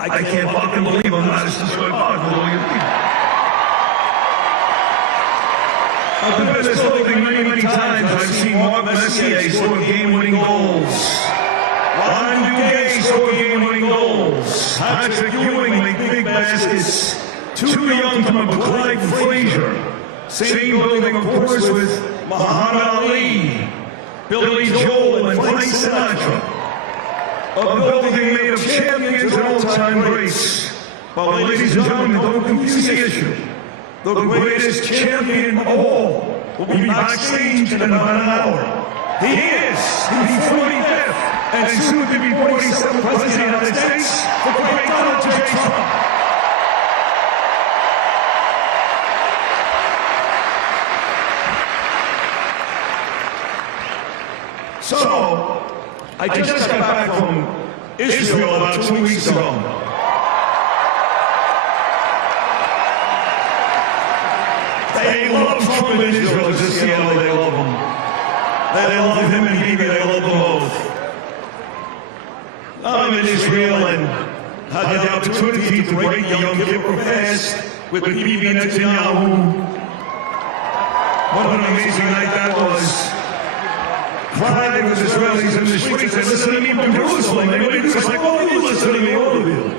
I can't fucking believe I'm Madison Square Garden with all you people. I've been in this building many times. I've seen Mark Messier score game-winning goals. Ron Duguay score game-winning goals. Patrick Ewing make big baskets. Too young from a Clyde Frazier. Same building, of course, with Muhammad Ali, Billy Joel, and Frank Sinatra. A building made of champions and all-time greats. But ladies and gentlemen, don't confuse the issue. The greatest champion of all will be backstage in about an hour. He is the 45th and soon to be 47th President of the United States, the great Donald J. Trump. So, I just got back from Israel about 2 weeks ago. They love Trump in Israel, just they love him. They love him and Bibi, they love them both. I'm in Israel and had the opportunity to break the Yom Kippur fast with Bibi Netanyahu. What an amazing night that was. Crying with Israelis in the streets, they listen to me from Jerusalem. They wait, it's like, oh, you listen to me, all of you.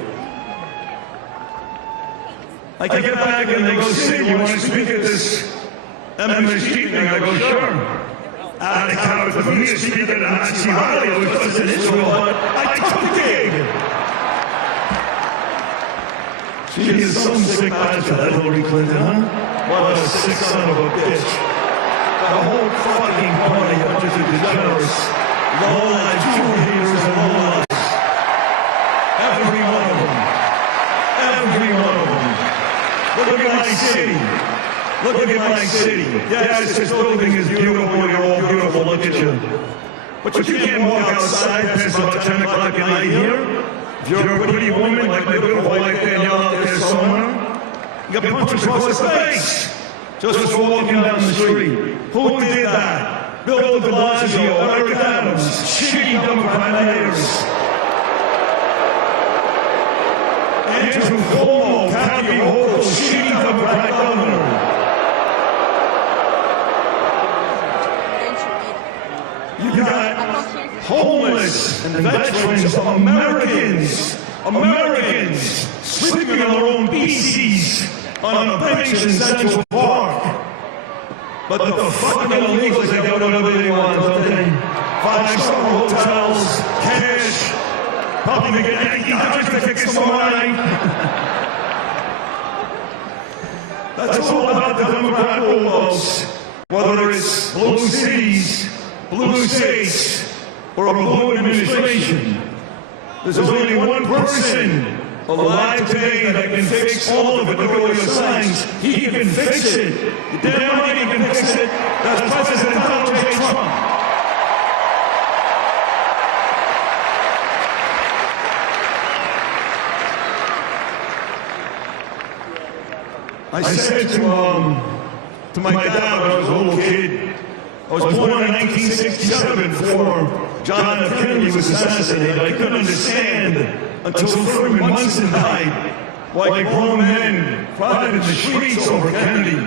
I get back and they go, Sid, you want to speak at this MSG thing? I go, sure. I had a character for me to speak at a Nazi rally. I was just in Israel, but I took the gig. She is some sick bastard, that Hillary Clinton, huh? What a sick son of a bitch. The whole fucking party, bunches of degenerates, low-life Jew haters and low-lives. Every one of them. Every one of them. Look at my city. Look at my city. Yes, this building is beautiful. You're all beautiful. Look at you. But you can't walk outside past about 10 o'clock at night here. If you're a pretty woman like my beautiful wife Danielle out there somewhere, you get punched across the face. Just for walking down the street. Who did that? Bill de Blasio, Eric Adams, shitty Democrat mayors. Andrew Cuomo, Kathy Hochul, shitty Democrat governor. You got homeless and veterans, Americans, sleeping on their own feces on a bench in Central Park. But the fucking illegals, they got whatever they want, don't they? 5-star hotels, cash, probably get Yankee Dodger tickets tomorrow night. That's all about the Democrat rules. Whether it's blue cities, blue states, or a blue administration, there's only one person alive today that can fix all of it. Look at all your signs. He can fix it. You damn right he can fix it. That's President Donald J. Trump. I said to my dad when I was a little kid, I was born in 1967 before John F. Kennedy was assassinated. I couldn't understand until Thurman Munson died why grown men cried in the streets over Kennedy.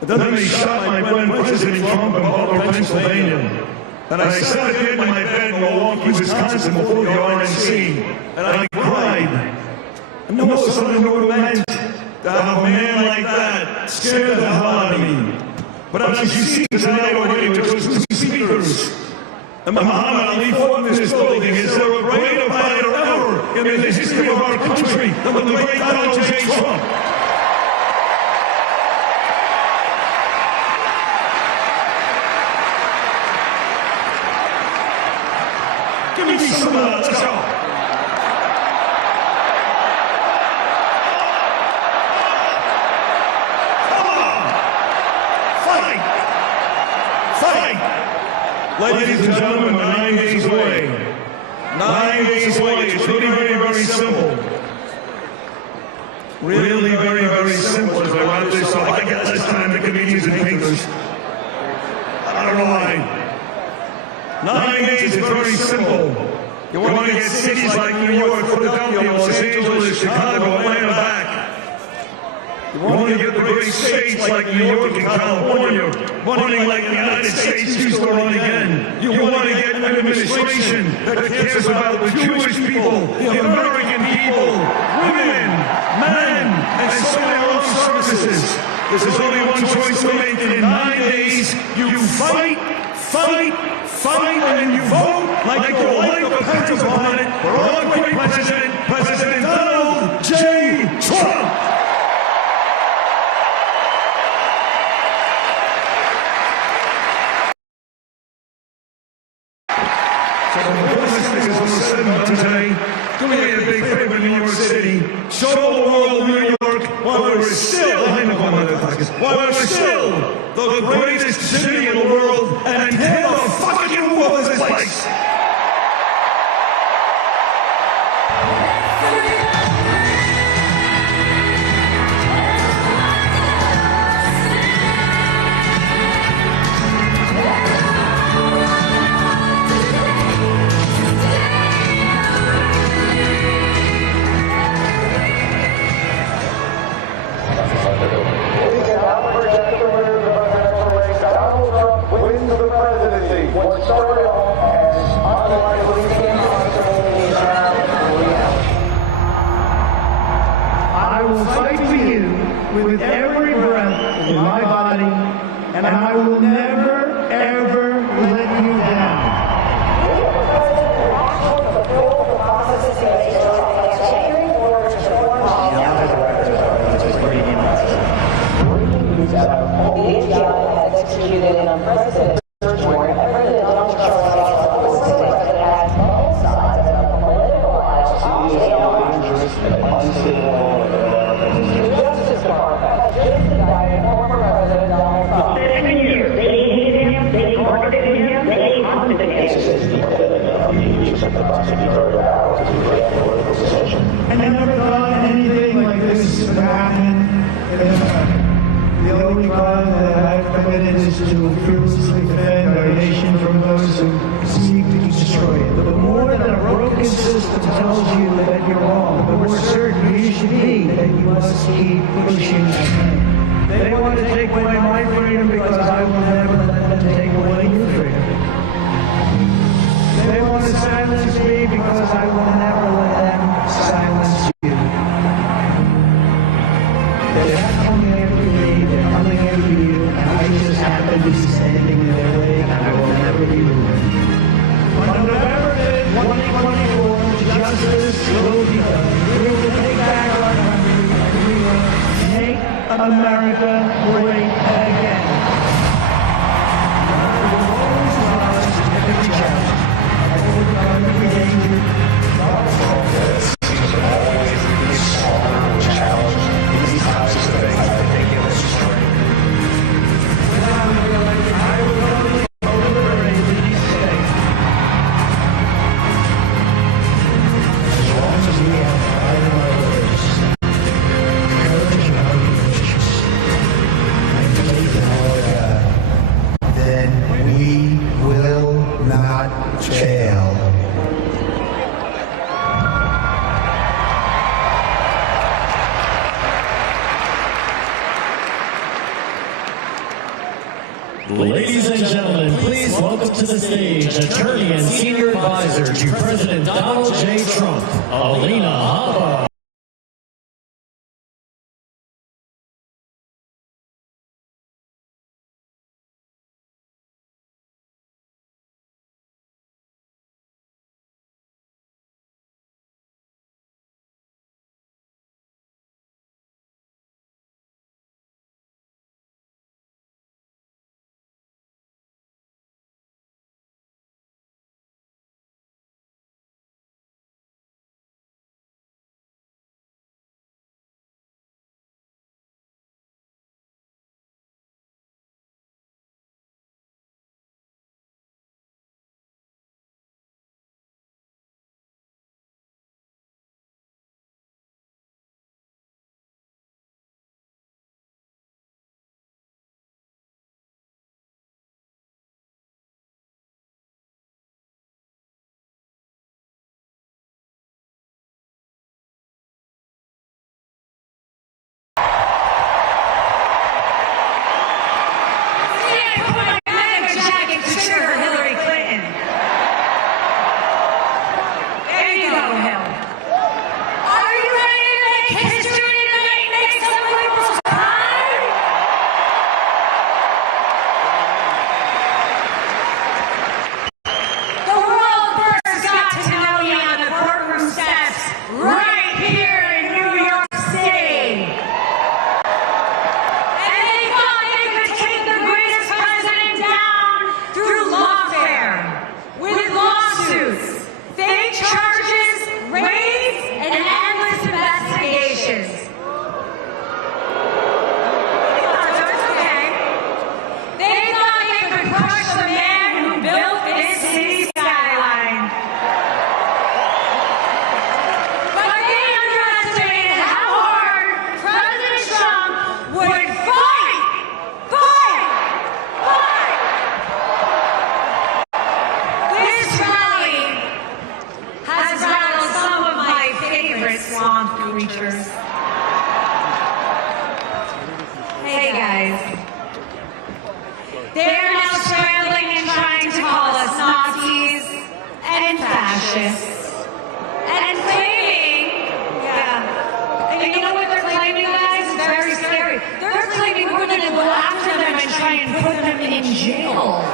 And then they shot my friend President Trump in Butler, Pennsylvania. And I sat there in my bed in Milwaukee, Wisconsin before the RNC, and I cried. I never knew what it meant to have a man like that scare the hell out of me. But as you see tonight already with those two speakers, and Muhammad Ali fought in this building, is there a greater fighter ever in the history of our country than the great Donald J. Trump? Give me some of that, let's go. Ladies and gentlemen, 9 days away. 9 days away. It's really very simple. Really very simple. As I wrap this up, I get less time than comedians and painters. I don't know why. 9 days is very simple. You want to get cities like New York, Philadelphia, Los You want to get the great states like New York and California running like the United States used to run again. You want to get an administration that cares about the Jewish people, the American people, women, men, and so many other services. There's only one choice to make, and in 9 days, you fight, and you vote like your life depends upon it for our great president, President Donald J. Trump. So before this thing is all said and done today, do me a big favor in New York City. Show the world New York while we're still the greatest city in the world, and tear the fucking roof of this place. I will fight for you with every breath in my body, and I will never, ever let you down. The FBI has executed an unprecedented search warrant. President Donald Trump has both sides of the political aisle. The Justice Department has just indicted former President Donald Trump. 7 years. They hated him, they targeted him, they hunted him. I never thought anything like this would happen. The only crime that I've committed is to fearlessly defend our nation from those who seek to destroy it. But the more that a broken system tells you that you're wrong, the more certain you should be that you must keep pushing ahead. They want to take away my freedom because I will never let them take away your freedom. They want to silence me because I will never let them silence you. They're not coming after me, they're coming after you, and I just happen to be standing in their way, and I will never be moving. On November 5th, 2024, justice will be done. We will take back our country, and we will make America great again. We will always rise to every challenge, and overcome every danger. Ladies and gentlemen, please welcome to the stage attorney and senior advisor to President Donald J. Trump, Alina Habba. swamp creatures. Hey guys. They're now scrambling and trying to call us Nazis and fascists. And claiming, and you know what they're claiming, guys? It's very scary. They're claiming we're going to go after them and try and put them in jail.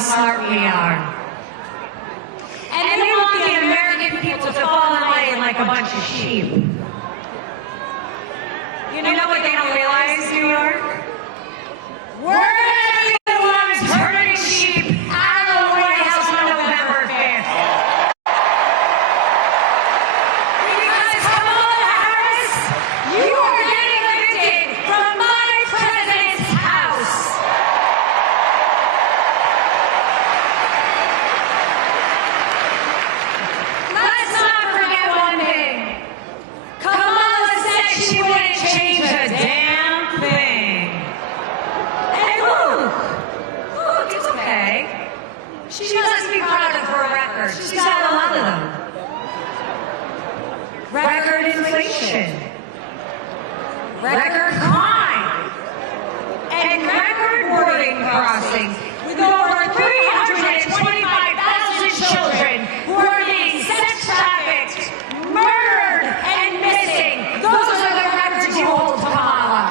Smart we are. And they want the American people to fall in line like a bunch of sheep. You know what they don't realize, New York? We're gonna be the ones herding sheep out of the White House on November 5th. Because Kamala Harris, you are getting evicted from my president's house. Let's not forget one thing. Kamala said she wouldn't change a damn thing. And look, it's okay. She must be proud of her record. She's got a lot of them. Record inflation, record crime, and record boarding crossings with over 325,000 children who are being sex trafficked, murdered, and missing. Those are the records you hold, Kamala.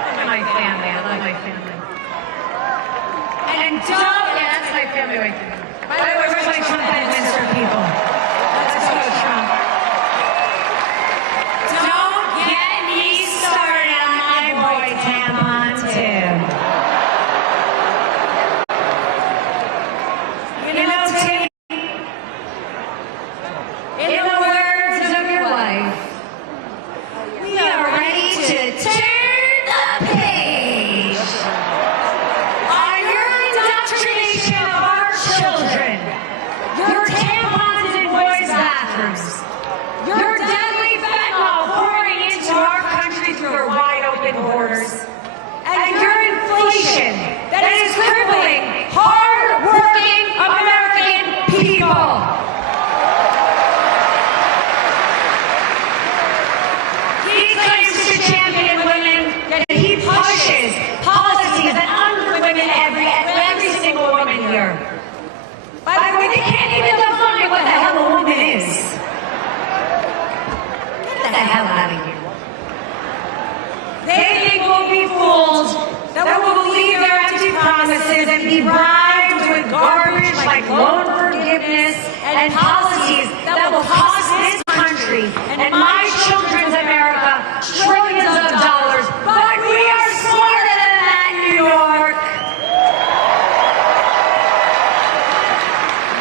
I love my family. I love my family. And that's my family right there. By the way, where's my Trump administrator people? Let's go, Trump. Don't get me started on my boy Tamon Tim. You know, Tim, in the words of your wife, we are ready to turn the page on your indoctrination of our children, your tampons in boys' bathrooms, your deadly fentanyl pouring into our country through our wide-open borders, and your inflation that is crippling hard-working American people. He claims to champion women, yet he pushes policies that undermine women, every single woman here. By the way, they can't even define what the hell a woman is. Get the hell out of here. They think we'll be fooled, that we'll believe their empty promises and be bribed with garbage like loan forgiveness and policies that will cost this country and my children's America trillions of dollars. But we are smarter than that, New York.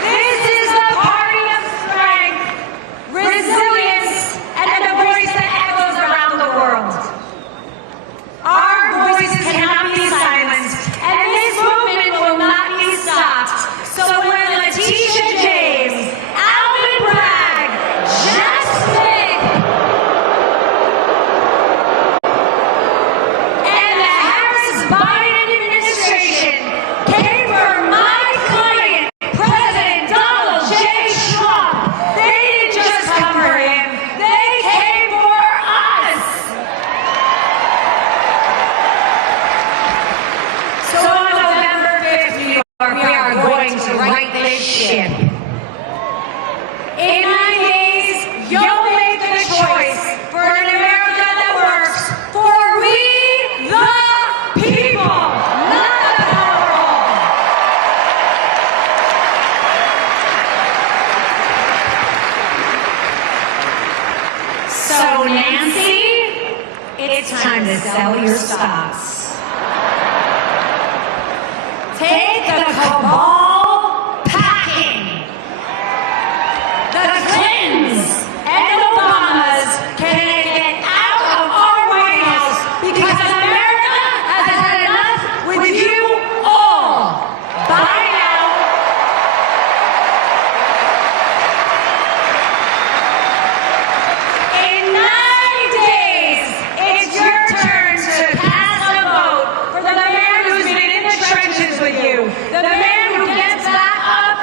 This is the party of strength, resilience, and a voice that echoes around the world. Our voices cannot be silenced, and this movement will not be stopped. So when Letitia James, Alvin Bragg, Jeff Smith, So, Nancy, it's time to sell your stocks. Take the cabal packing. The Clintons and Obamas can get out of our White House because America has had enough with you all. Bye now. In 9 days, it's your turn to pass a vote for the man who's been in the trenches with you. The man who gets back up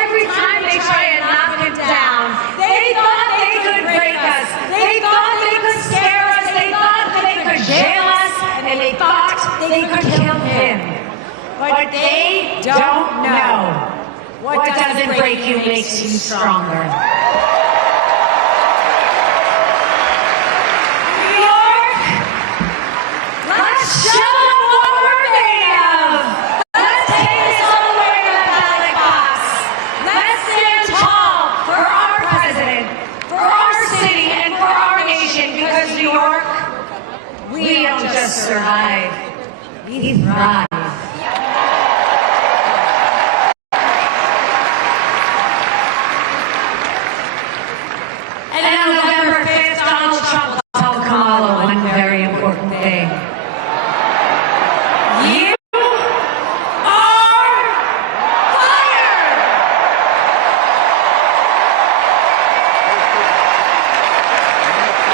every time they try and knock him down. They thought they could break us. They thought they could scare us. They thought they could jail us. And they thought they could kill him. But they don't know. What doesn't break you makes you stronger. New York, let's show them what we're made of. Let's take this all the way to the ballot box. Let's stand tall for our president, for our city, and for our nation. Because New York, we don't just survive, we thrive. And on November 5th, Donald Trump told Kamala one very important thing. You are fired!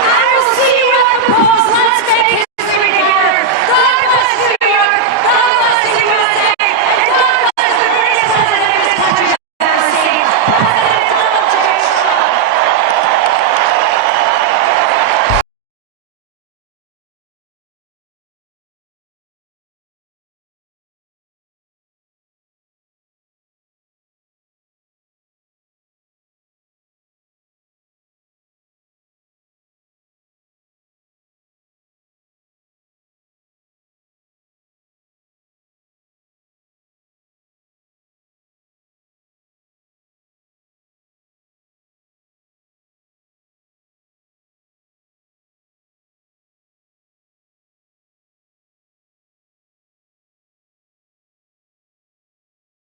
I'll see you at the polls. Let's make history together. God bless New York. God bless the USA. And God bless the greatest president this country's ever seen. President Donald J. Trump.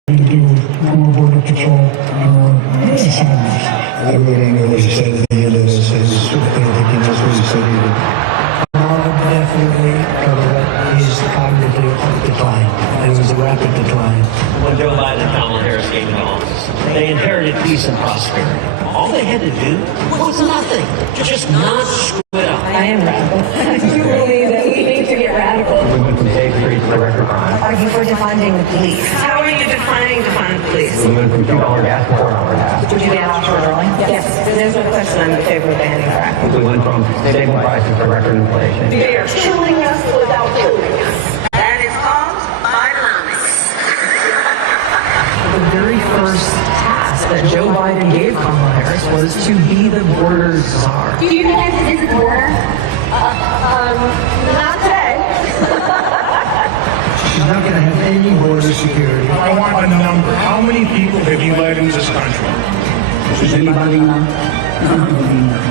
do more border patrol, more assignments. I really know what you said at the end of this. I don't think he knows what he said either. Definitely covered up his cognitive decline. It was a rapid decline. When Joe Biden and Kamala Harris came into office, they inherited peace and prosperity. All they had to do was nothing. Just not screw it up. I am radical. I do believe that we need to get radical. We went from state streets to record crime. Are you for defunding the police? How are you defining defund police? We went from $2 gas to $4 gas. Would you get off early? Yes. There's no question I'm in favor of banning crack. We went from stable prices to record inflation. They are killing us without killing us. That is called Bidenomics. The very first task that Joe Biden gave Kamala Harris was to be the border czar. Do you guys visit the border? Not today. She's not going to have any border security. I want a number. How many people have you led into this country? Does anybody know?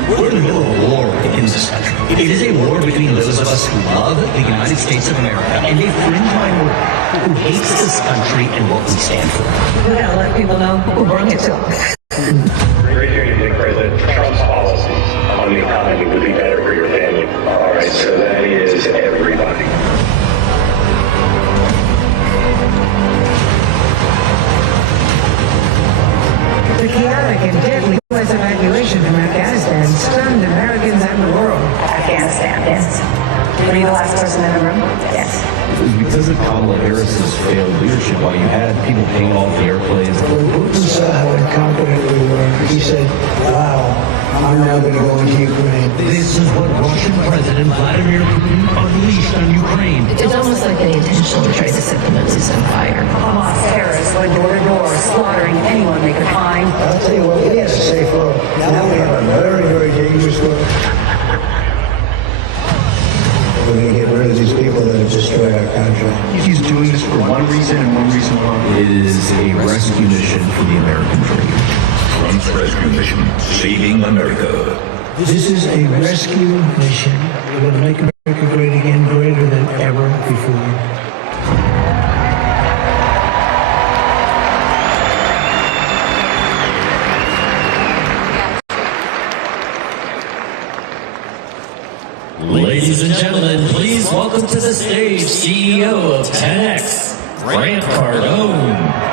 We're in the middle of a war against this country. It is a war between those of us who love the United States of America and a fringe minority who hates this country and what we stand for. We gotta let people know who brought it to us. Great hearing you, President. Trump's policies on the economy would be better for your family. All right, so that is everybody. The chaotic and deadly U.S. evacuation from Afghanistan stunned Americans and the world. Afghanistan, yes. Were you the last person in the room? Yes. It was because of Kamala Harris's failed leadership why you had people paying off the airplanes. When Putin saw how incompetent we were, he said, wow, I'm now going to go into Ukraine. This is what Russian President Vladimir Putin unleashed on Ukraine. It's almost like they intentionally tried to set the Nazis on fire. Hamas terrorists went door to door, slaughtering anyone they could find. I'll tell you what, it is a safe road. Now we have a very, very dangerous road. We're going to get rid of these people that have destroyed our country. He's doing this for one reason and one reason alone. It is a rescue mission for the American dream. Trump's rescue mission, saving America. This is a rescue mission. We're going to make America great again, greater than ever before. Ladies and gentlemen, please welcome to the stage CEO of 10X, Grant Cardone.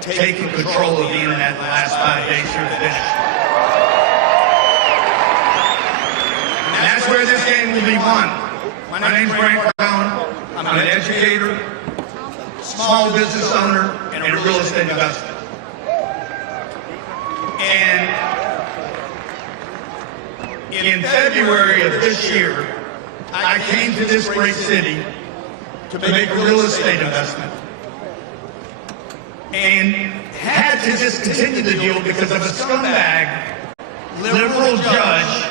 Taking control of the internet the last 5 days here to finish. And that's where this game will be won. My name's Grant Cardone. I'm an educator, small business owner, and a real estate investor. And in February of this year, I came to this great city to make a real estate investment. And had to discontinue the deal because of a scumbag liberal judge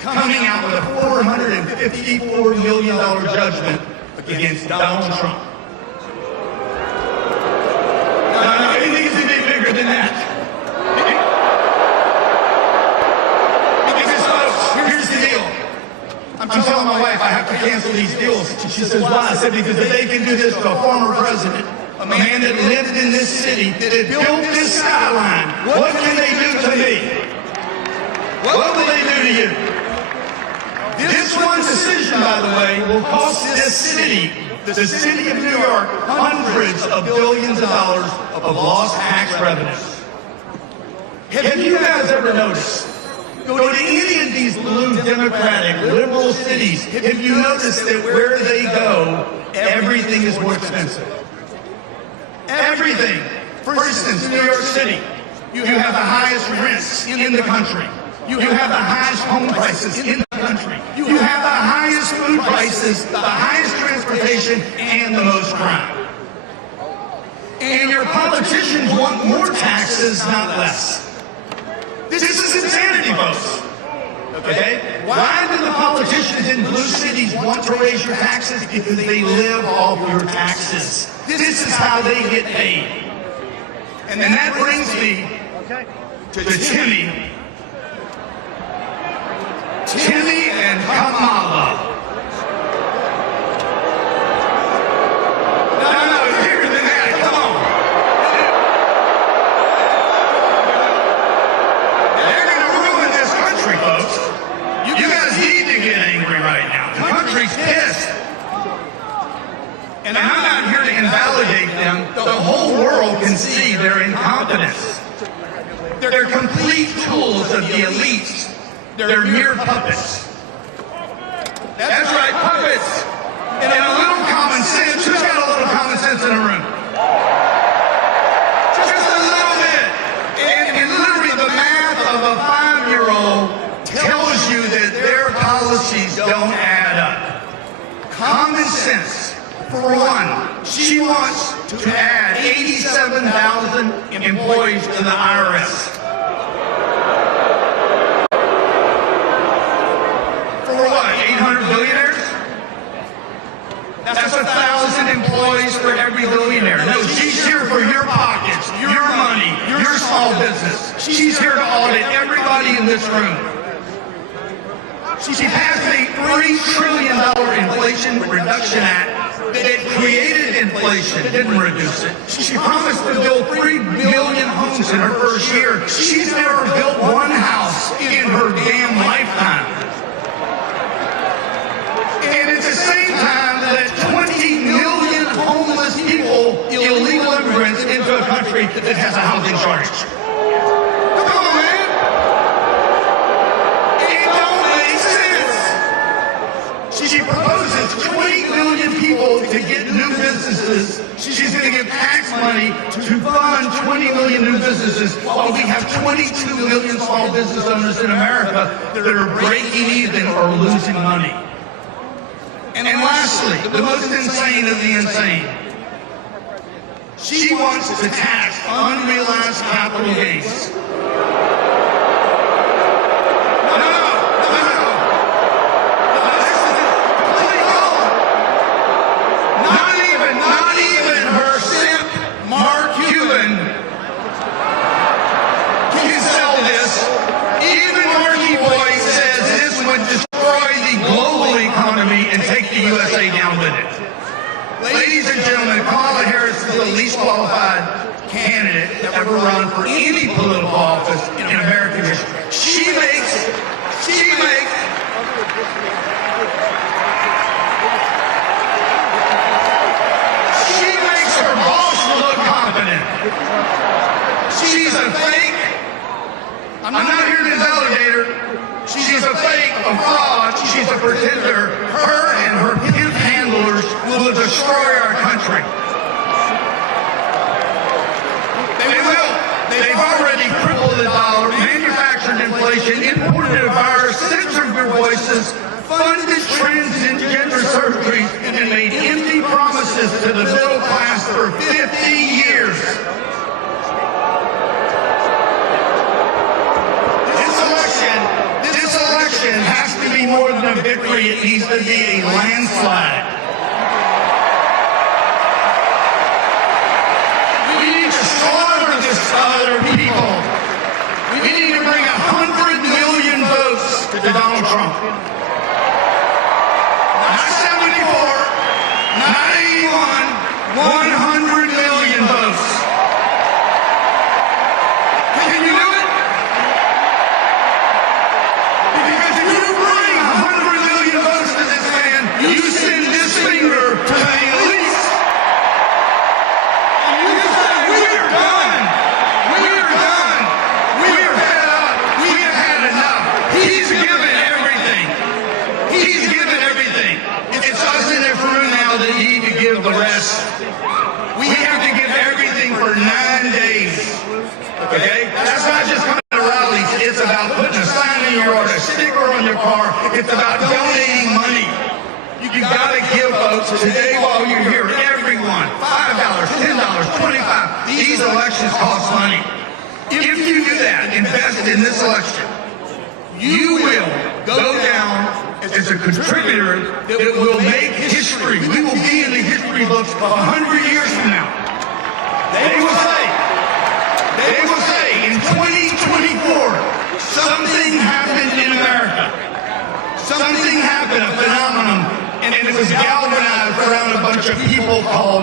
coming out with a $454 million judgment against Donald Trump. No, it needs to be bigger than that. Because folks, here's the deal. I'm telling my wife I have to cancel these deals. She says, why? I said, because if they can do this to a former president, a man that lived in this city, that built this skyline, what can they do to me? What will they do to you? This one decision, by the way, will cost this city, the city of New York, hundreds of billions of dollars of lost tax revenues. Have you guys ever noticed? Go to any of these blue Democratic liberal cities, have you noticed that where they go, everything is more expensive? Everything. For instance, New York City, you have the highest rents in the country. You have the highest home prices in the country. You have the highest food prices, the highest transportation, and the most crime. And your politicians want more taxes, not less. This is insanity, folks. Okay? Why do the politicians in blue cities want to raise your taxes? Because they live off your taxes. This is how they get paid. And then that brings me to Timmy. Timmy and Kamala. No, it's bigger than that. Come on. They're going to ruin this country, folks. You guys need to get angry right now. The country's pissed. And I'm not here to invalidate them. The whole world can see their incompetence. They're complete tools of the elites. They're mere puppets. That's right, puppets. And a little common sense. Who's got a little common sense in the room? Just a little bit. And literally the math of a 5-year-old tells you that their policies don't add up. Common sense. For one, she wants to add 87,000 employees to the IRS. For what, 800 billionaires? That's 1,000 employees for every billionaire. No, she's here for your pockets, your money, your small business. She's here to audit everybody in this room. She passed a $3 trillion Inflation Reduction Act that created inflation, didn't reduce it. She promised to build 3 million homes in her first year. She's never built one house in her damn lifetime. And at the same time that 20 million homeless people, illegal immigrants, into a country that has a housing shortage. Come on, man. It don't make sense. to get new businesses. She's going to give tax money to fund 20 million new businesses while we have 22 million small business owners in America that are breaking even or losing money. And lastly, the most insane of the insane. She wants to tax unrealized capital gains. USA down with it. Ladies and gentlemen, Kamala Harris is the least qualified candidate to ever run for any political office in American history. She makes her boss look competent. She's a fake. I'm not here to validate her. She's a fake, a fraud, she's a pretender. Her and her pimp handlers will destroy our country. They will. They've already crippled the dollar, manufactured inflation, imported a virus, censored your voices, funded transgender surgeries, and made empty promises to the middle class for 50 years. Has to be more than a victory, it needs to be a landslide. We need to slaughter this other people. We need to bring 100 million votes to Donald Trump. Not 74, not 81, 100 million votes. Can you do it? You send this finger to the Elise, and you say, we are done, we are done, we are fed up, we have had enough. He's given everything. He's given everything. It's us in this room now that need to give the rest. We have to give everything for 9 days. Okay? That's not just coming to rallies. It's about putting a sign in your yard, a sticker on your car. It's about donating money. You gotta give, folks, today while you're here, everyone, $5, $10, $25. These elections cost money. If you do that, invest in this election, you will go down as a contributor that will make history. We will be in the history books 100 years from now. They will say in 2024, something happened in America. Something happened, a phenomenon. And it was galvanized around a bunch of people called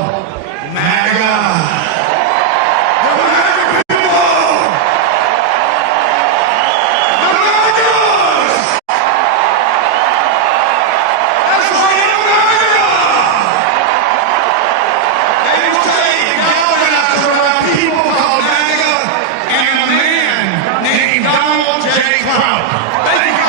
MAGA. The MAGA people! The MAGAs! That's right, the MAGA! They will say it galvanized around people called MAGA and a man named Donald J. Trump. Thank you.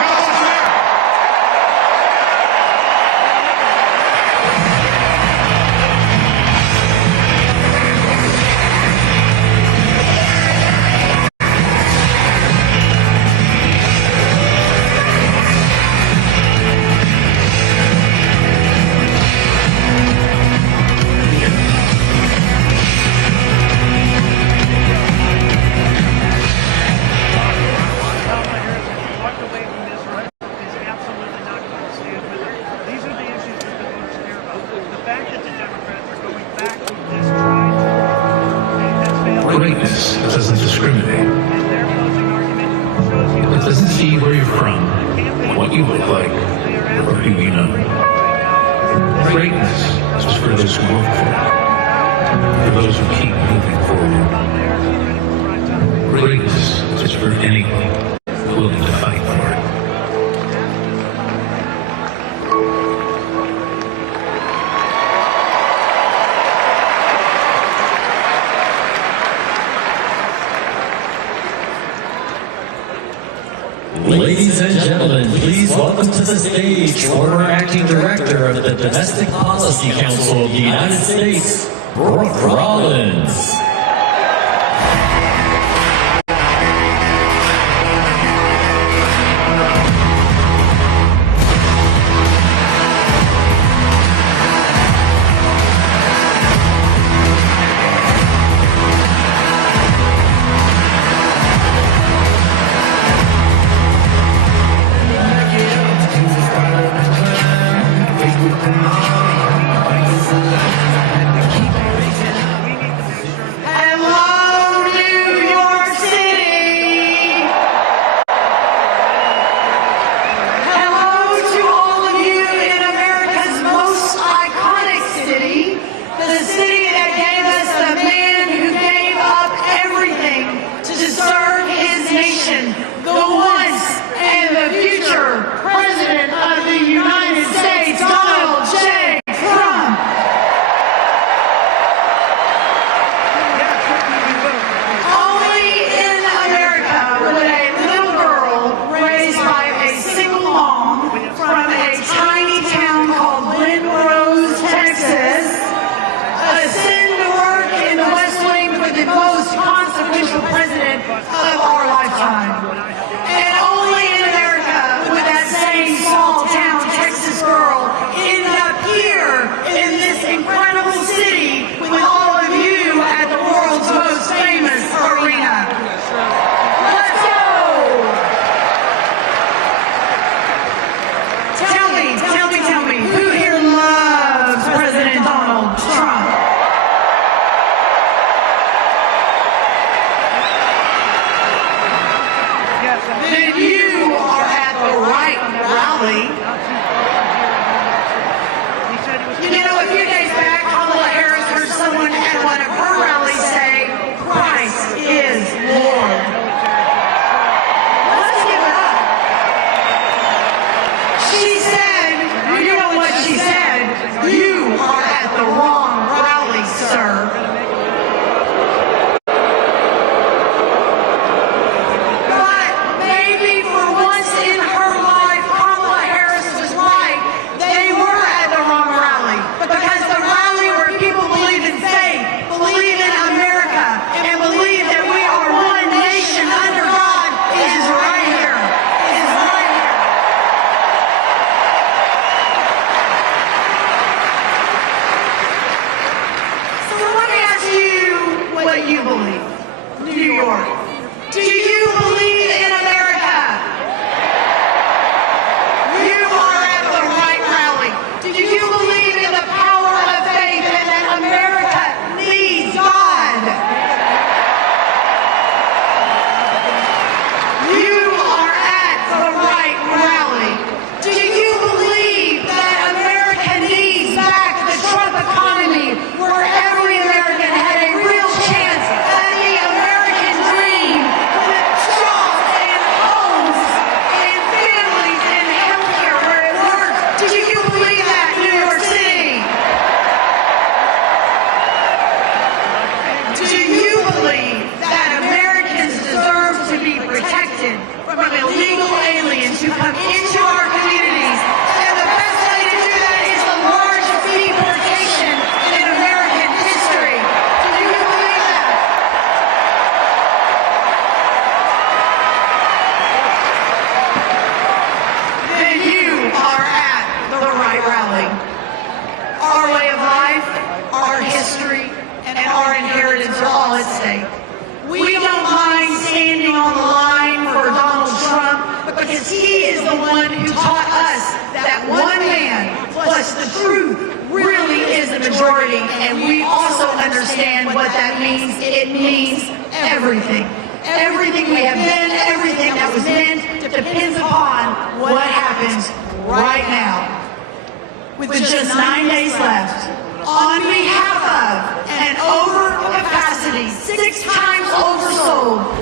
Greatness doesn't discriminate. It doesn't see where you're from, what you look like, or who you know. Greatness is for those who work for it, for those who keep moving forward. Greatness is for anyone willing to fight for it. Ladies and gentlemen, please welcome welcome to the stage former acting director of the Domestic Policy Council of the United States, Brook Rollins.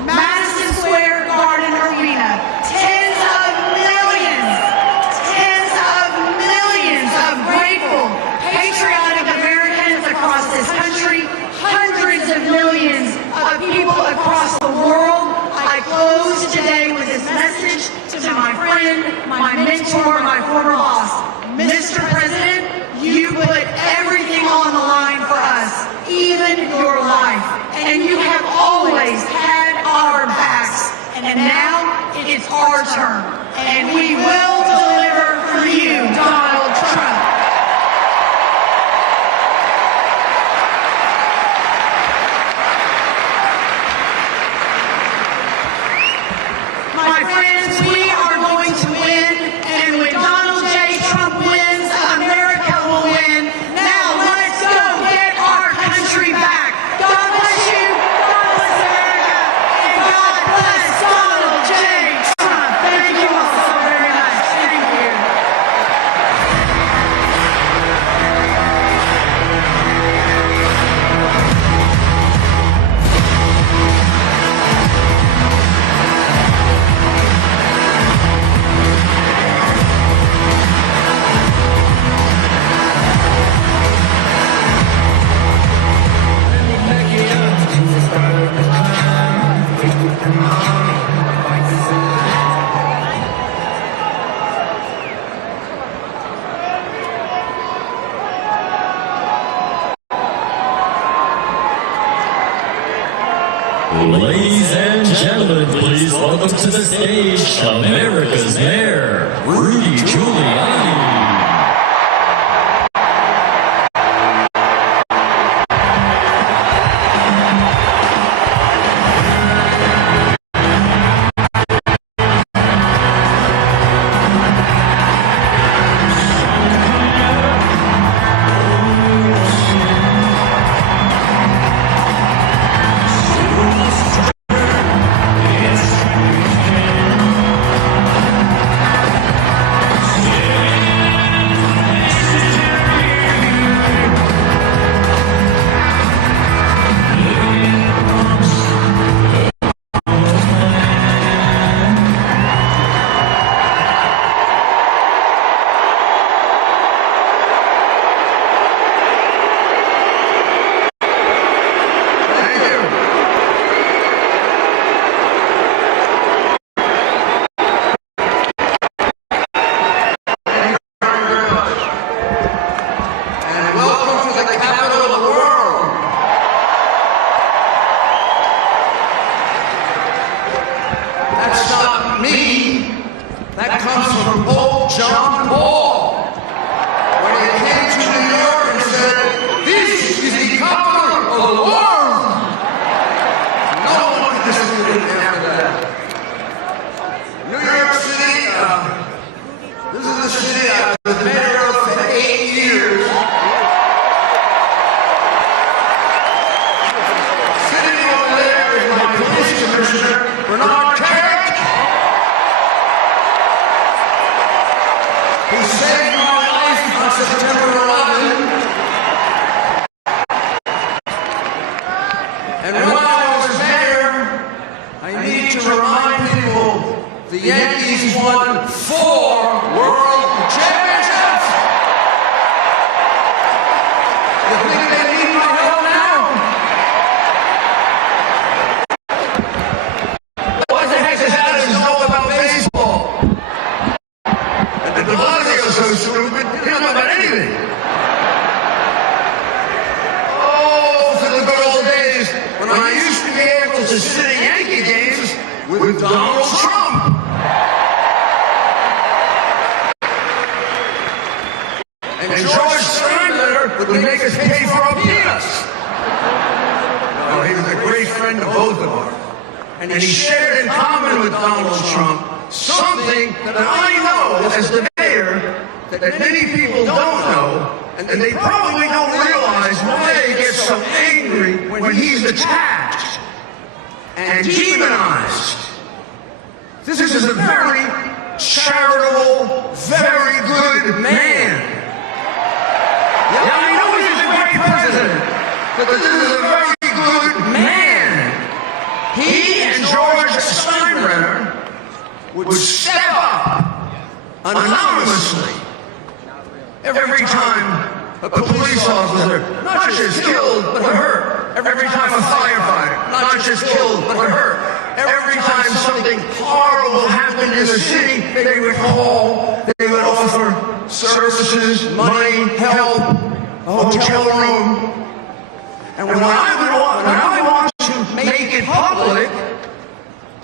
Madison Square Garden Arena, tens of millions of grateful, patriotic Americans across this country, hundreds of millions of people across the world. I close today with this message to my friend, my mentor, it's our turn, and we will deliver for you, Donald Trump. My friends, we are going to win, and when Donald J. Trump wins, America will win. Now let's go get our country back. God bless you, God bless America, and God bless Donald J. Trump. Thank you all so very much. Thank you. Ladies and gentlemen, please welcome to the stage America's Mayor, Rudy Giuliani.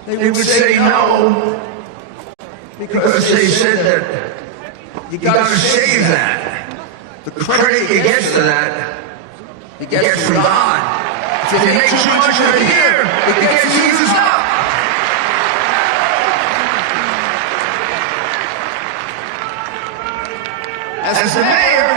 They would say no, because they said that you got to save that. The credit he gets for that, he gets from God. If you make too much of it here, it gets used up. As the mayor,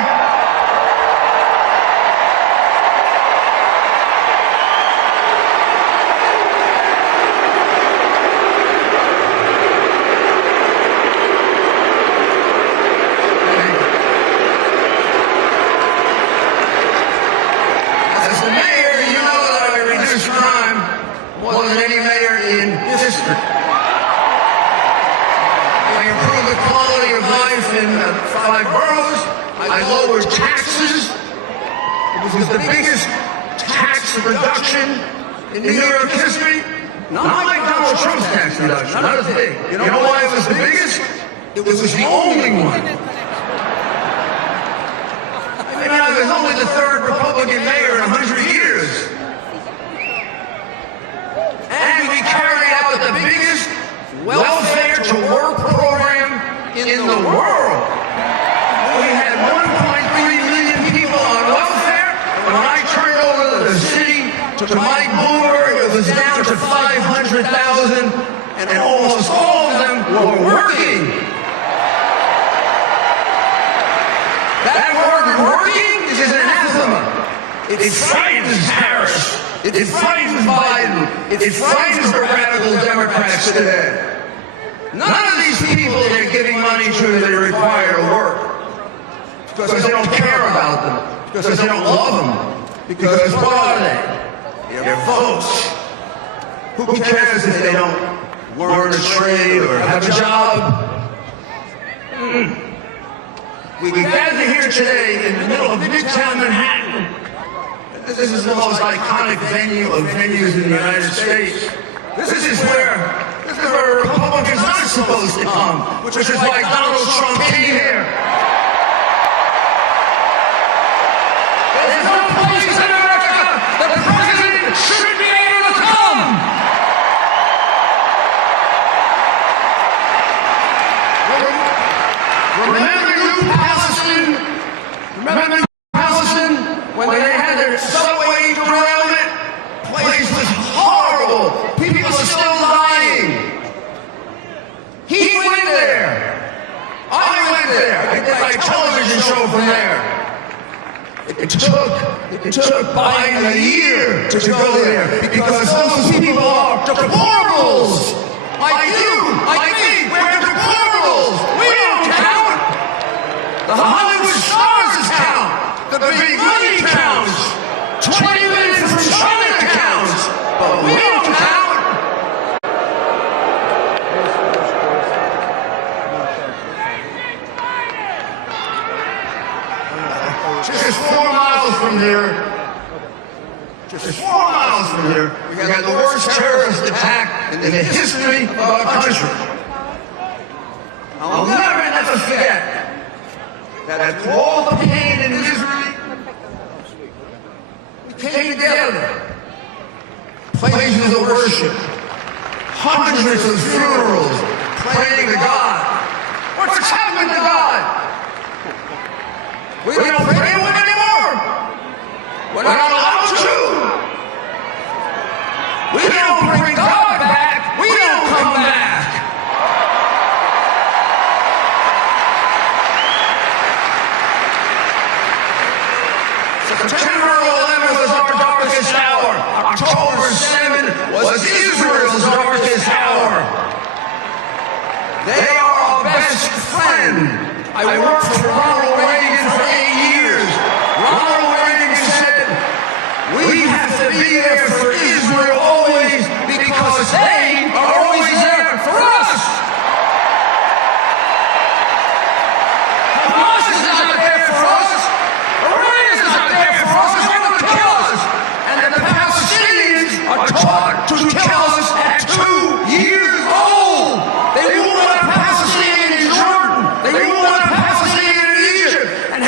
more than any mayor in history. I improved the quality of life in 5 boroughs. I lowered taxes. It was the biggest tax reduction in New York history. Not like Donald Trump's tax reduction, not as big. You know why it was the biggest? It was the only one. I mean, I was only the 3rd Republican mayor in 100 years. And we carried out the biggest welfare-to-work program in the world. We had 1.3 million people on welfare. When I turned over the city to Mike Bloomberg, it was down to 500,000, and almost all of them were working. That word working is an anathema. It frightens Harris. It frightens Biden. It frightens the radical Democrats today. None of these people they're giving money to, they require to work. Because they don't care about them. Because they don't love them. Because what are they? They're votes. Who cares if they don't learn a trade or have a job? We gather here today in the middle of Midtown Manhattan. This is the most iconic venue of venues in the United States. This is where Republicans aren't supposed to come, which is why Donald Trump came here. There's no place in America that the president should be able to come. Remember New Palestine? Remember New Palestine when they had their subway derailment? Place was horrible. People are still dying. He went there. I went there. I did my television show from there. It took Biden a year to go there because those people are deplorables. Like you, like me, we're deplorables. We don't count. The Hollywood stars count. The big money counts. 20 minutes from China counts. But we don't count. Just 4 miles from here. Just 4 miles from here, we got the worst terrorist attack in the history of our country. I'll never forget that through all the pain and misery, we came together. Places of worship, hundreds of funerals, praying to God. What's happened to God? We don't pray to him anymore. We're not allowed to. We don't bring God back. We don't come back. September 11th was our darkest hour. October 7th was Israel's darkest hour. They are our best friend. I worked for Ronald Reagan for 8 years. Ronald Reagan said, we have to be there for Israel always because they are always there for us. Hamas is not there for us. Iran is not there for us. They're going to kill us. And the Palestinians are taught to kill us at 2 years old. They won't let Palestinians in Jordan. They won't let Palestinians in Egypt. And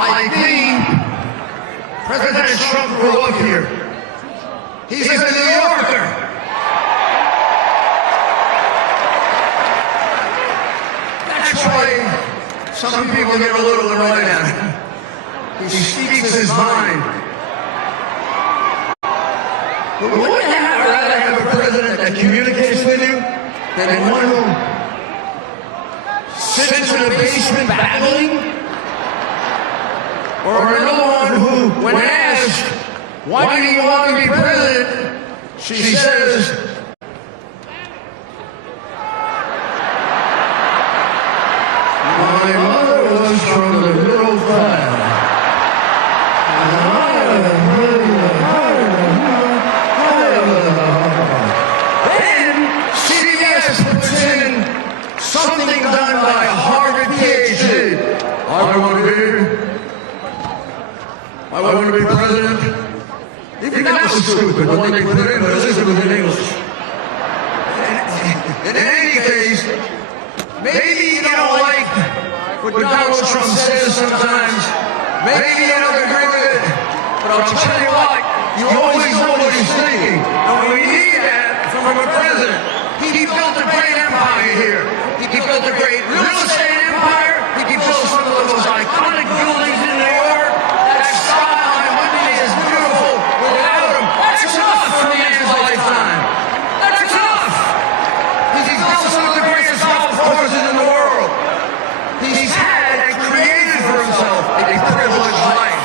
I think President Trump grew up here. He's a New Yorker. That's why some people get a little annoyed at him. He speaks his mind. But wouldn't you rather have a president that communicates with you than one who sits in a basement babbling? Or another one who, when asked, why do you want to be president, she says, my mother was from the middle class. Then CBS puts in something done by a Harvard PhD. I want to be president. Even that was stupid, but then they put it in, but this was in English. In any case, maybe you don't like what Donald Trump says sometimes. Maybe you don't agree with it. But I'll tell you what, you always know what he's thinking. And we need that from a president. He built a great empire here. He built a great real estate empire. He built some of the most iconic buildings in New York. That skyline Monday is beautiful without him. That's enough for a man's lifetime. That's enough. He's built some of the greatest golf courses in the world. He's had and created for himself a privileged life.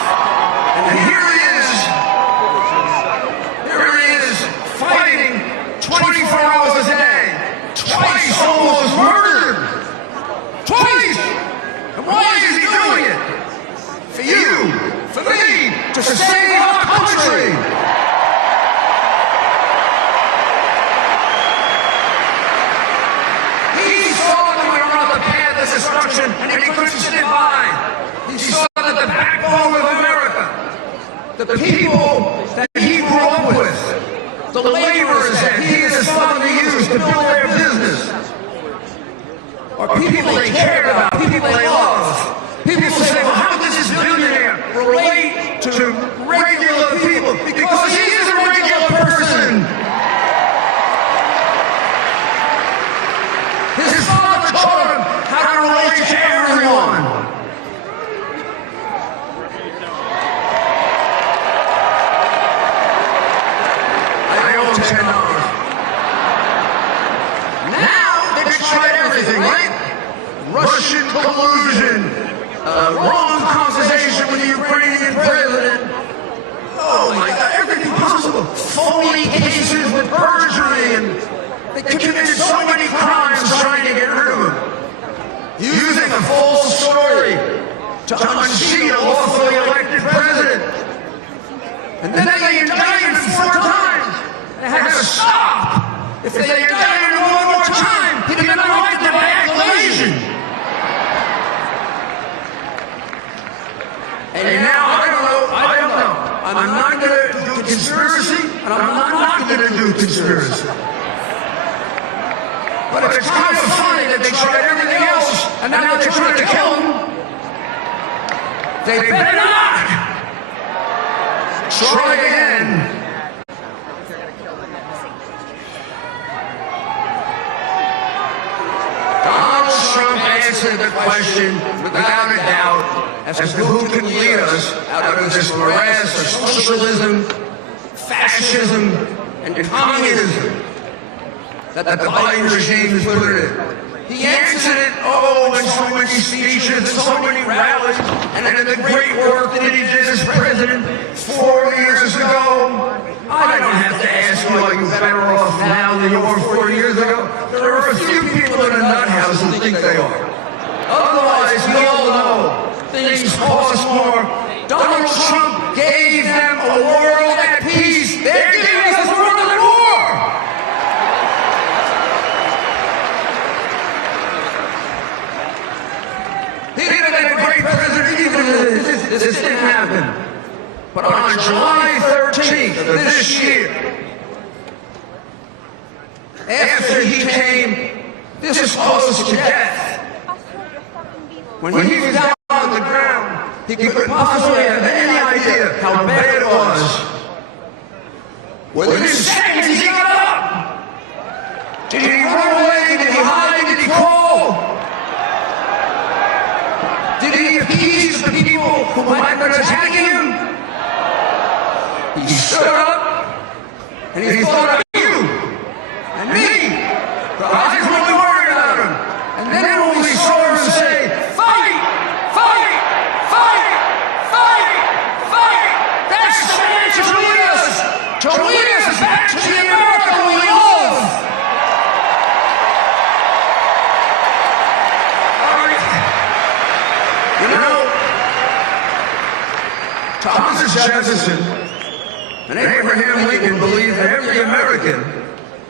And here he is, fighting 24 hours a day, twice almost murdered. Twice! And why is he doing it? For you, for me, to save our country. He saw that we were on the path of destruction and he couldn't sit by. He saw that the backbone of America, the people that he grew up with, the laborers that he and his father used to build their business, are people they cared about, people they loved. People say, well, how does this billionaire relate to regular people? Because he is a regular person. His father taught him how to relate to everyone. I owe him $10. Now they can try everything, right? Russian collusion. Wrong conversation with the Ukrainian president. Oh my God, everything possible. Phony cases with perjury, and they committed so many crimes trying to get rid of him. Using a false story to unseat a lawfully elected president. And then they indicted him 4 times. They had to stop. If they indicted him one more time, he'd be elected by acclamation. And now, I don't know. I'm not going to do conspiracy, and I'm not going to do conspiracy. But it's kind of funny that they tried everything else, and now they're trying to kill him. They better not. Try again. Donald Trump answered the question without a doubt as to who can lead us out of this morass of socialism, fascism, and communism that the Biden regime has put it in. He answered it, in so many speeches and so many rallies, and in the great work that he did as president 4 years ago. I don't have to ask you, are you better off now than you were 4 years ago? There are a few people in a nut house who think they are. Otherwise, we all know things cost more. Donald Trump gave them a world at peace. They're giving us a world at war. He could have been a great president even if this didn't happen. But on July 13th of this year, after he came this close to death, when he was down on the ground, he couldn't possibly have any idea how bad it was. Within seconds, he got up. Did he run away? Did he hide? Did he crawl? Did he appease the people who might have been attacking him? He stood up and he thought of you and me. The eyes really worried about him. And then when we saw him say, fight, fight, fight, fight, fight, that's the man to lead us back to the America we love. You know, Thomas Jefferson and Abraham Lincoln believed that every American,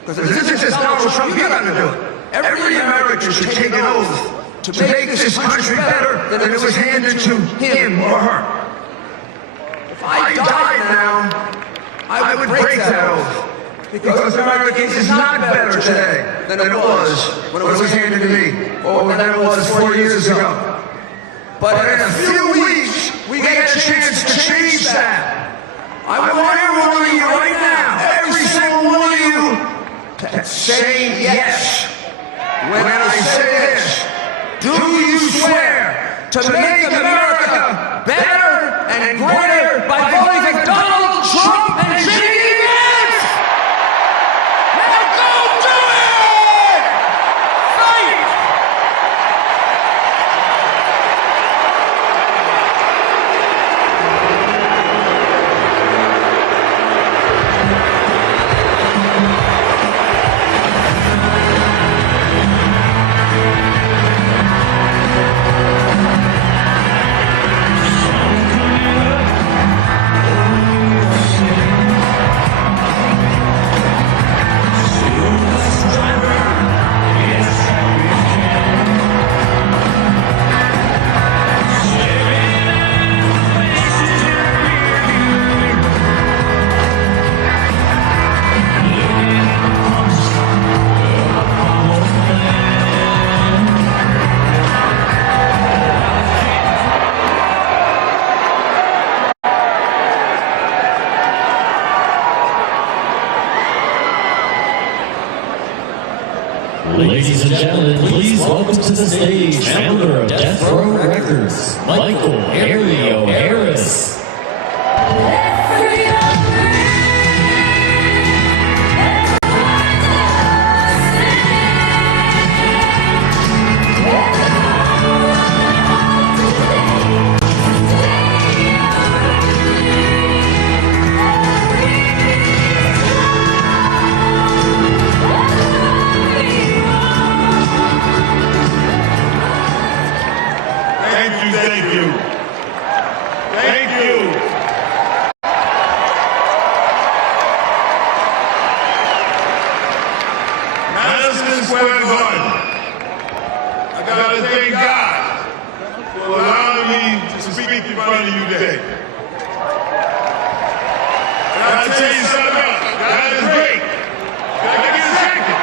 because this isn't just Donald Trump, you gotta do it. Every American should take an oath to make this country better than it was handed to him or her. If I died now, I would break that oath. Because America is not better today than it was when it was handed to me, or than it was 4 years ago. But in a few weeks, we get a chance to change that. I want every one of you right now, every single one of you, to say yes. When I say this, do you swear to make America better and greater by voting for Donald Trump and JD Vance? Now go do it! Fight! Ladies and gentlemen, please welcome to the stage, founder of Death Row Records, Michael Ario Harris. Thank you. Madison Square Garden. I gotta thank God for allowing me to speak in front of you today. And I'll tell you something else. God is great. Can I get a second?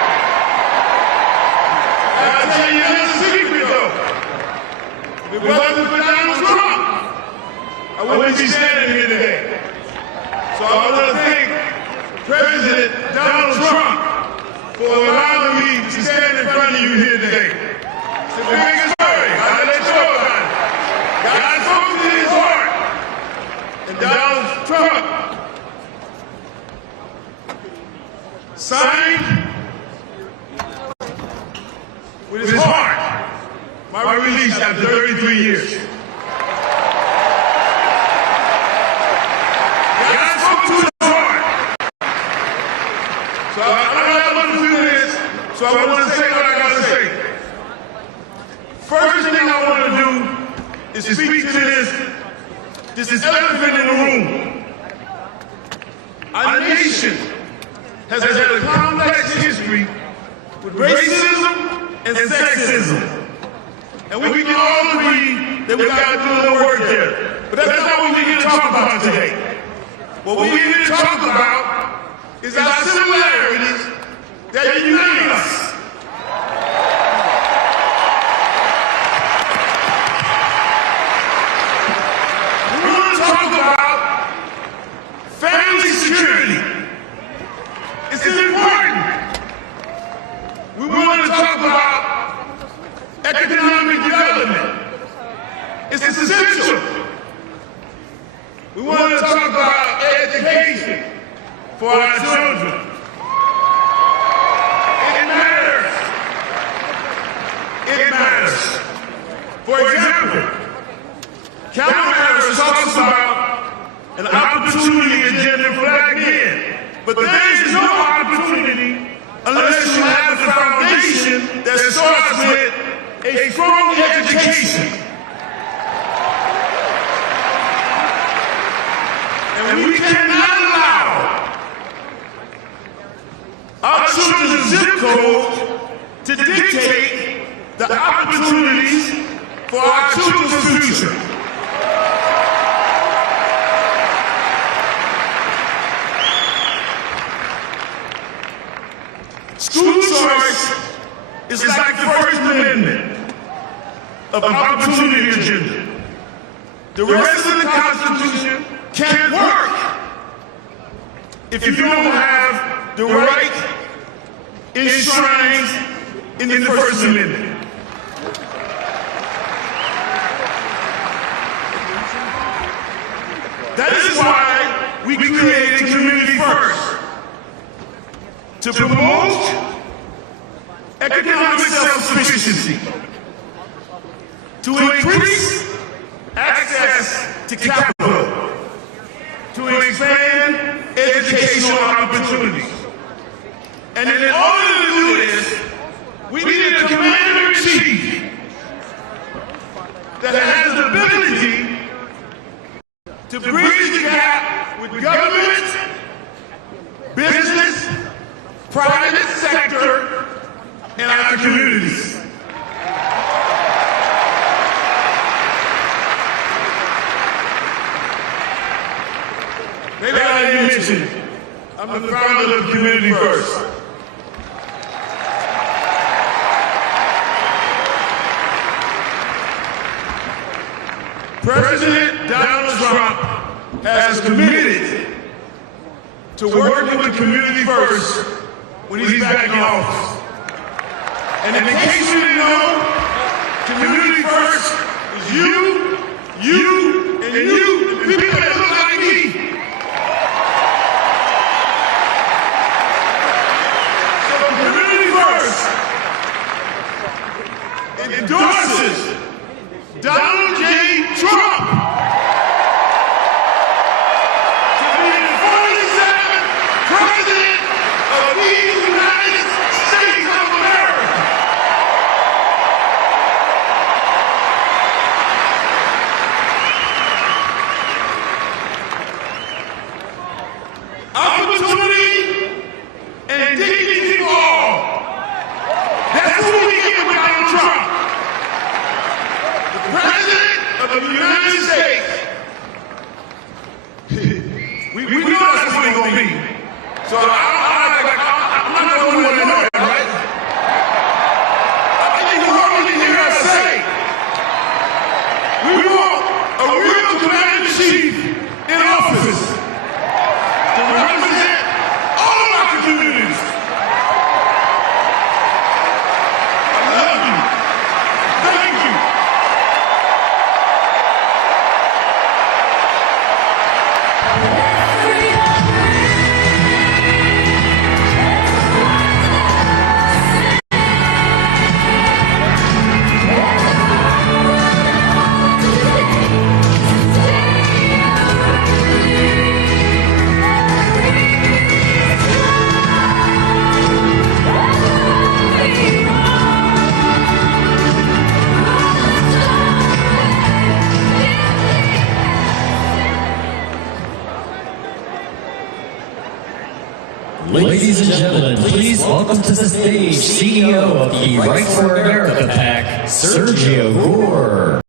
And I'll tell you another secret though. If it wasn't for Donald Trump, I wouldn't be standing here today. So I want to thank President Donald Trump for allowing me to stand in front of you here today. It's the biggest story. I'll let you know about it. God spoke to his heart. And Donald Trump signed with his heart my release after 33 years. God spoke to his heart. So I want to do this, so I want to say what I got to say. First thing I want to do is speak to this elephant in the room. Our nation has had a complex history with racism and sexism. And we can all agree that we got to do a little work there. But that's not what we're here to talk about today. What we're here to talk about is our similarities that unite us. We want to talk about education for our children. It matters. It matters. For example, Kamala Harris talks about an opportunity agenda for black men, but there is no opportunity unless you have the foundation that starts with a strong education. And we cannot allow our children's zip code to dictate the opportunities for our children's future. School choice is like the First Amendment of an opportunity agenda. The rest of the Constitution can't work if you don't have the right enshrined in the First Amendment. That is why we created Community First, to promote economic self-sufficiency, to increase access to capital, to expand educational opportunities. And in order to do this, we need a commander-in-chief that has the ability to bridge the gap with government, business, private sector, and our communities. Maybe I didn't mention, I'm the founder of Community First. President Donald Trump has committed to working with Community First when he's back in office. And in case you didn't know, Community First is you, and the people that look like me. So Community First endorses Donald J. Trump to be the 47th President of the United States of America. Opportunity and dignity for all. That's what we get with Donald Trump. The President of the United States. we know that's what he's going to be. So I'm not the only one that knows that, right? I think the world needs to hear us say, we want a real commander-in-chief in office to represent all of our communities. I love you. Thank you. Ladies and gentlemen, please welcome to the stage CEO of the Right for America PAC, Sergio Gor.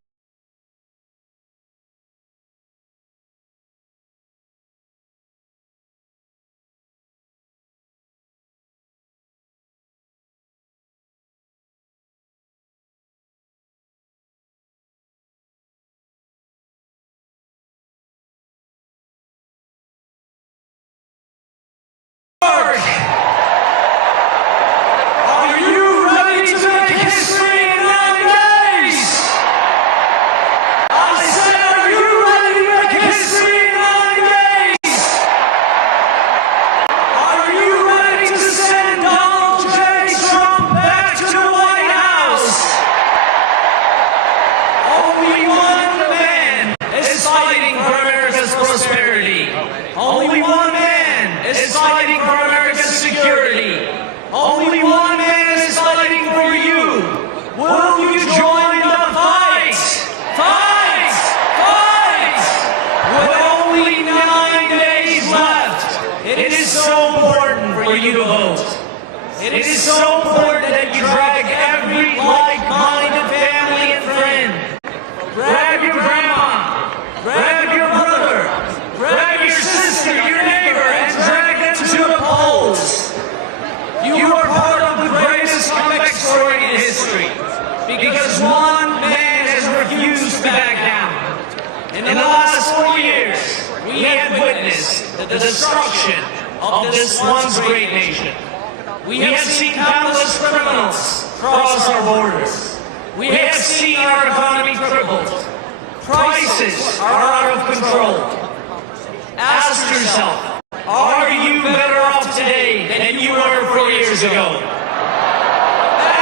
Are you ready to make history in 9 days? Only one man is fighting for America's security. Only one man is fighting for you. Will you join the fight? Fight! Fight! With only 9 days left, it is so important for you to vote. It is so important that you drag every like-minded family and friend. Grab your grandma, grab your brother, grab your sister, your neighbor, and drag them to the polls. You are part of the greatest comeback story in history, because one man has refused to back down. In the last 4 years, we have witnessed the destruction of this once great nation. We have seen countless criminals cross our borders. We have seen our economy crippled. Prices are out of control. Ask yourself, are you better off today than you were 4 years ago?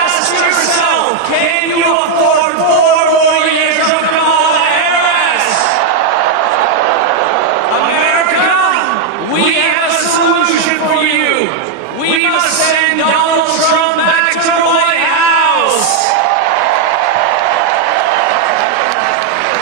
Ask yourself, can you afford 4 more years of Kamala Harris? America, we have a solution for you. We must send Donald Trump back to the White House.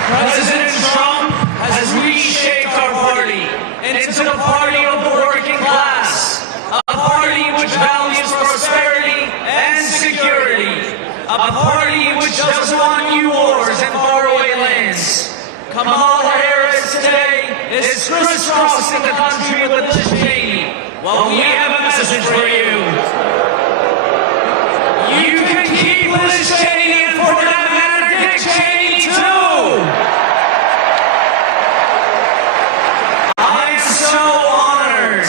President Trump has reshaped our party into the party of the working class, a party which values prosperity and security, a party which doesn't want new wars and faraway lands. Kamala Harris today is crisscrossing the country with Liz Cheney. Well, we have a message for you. You can keep Liz Cheney and for that matter, Dick Cheney too. I am so honored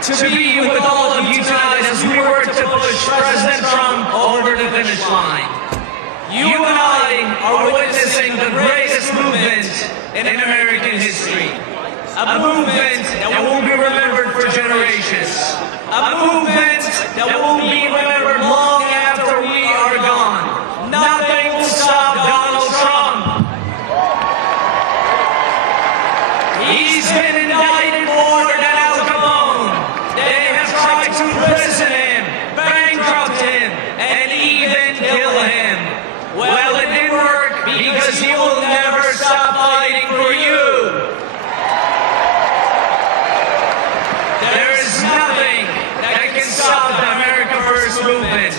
to be with all of you tonight as we work to push President Trump over the finish line. You and I are witnessing the greatest movement in American history. A movement that will be remembered for generations. A movement that will be remembered long after we are gone. Nothing will stop Donald Trump. He's been indicted more than Al Capone. They have tried to imprison him, bankrupt him, and even kill him. Well, it didn't work because he will never stop fighting for you. There is nothing that can stop the America First movement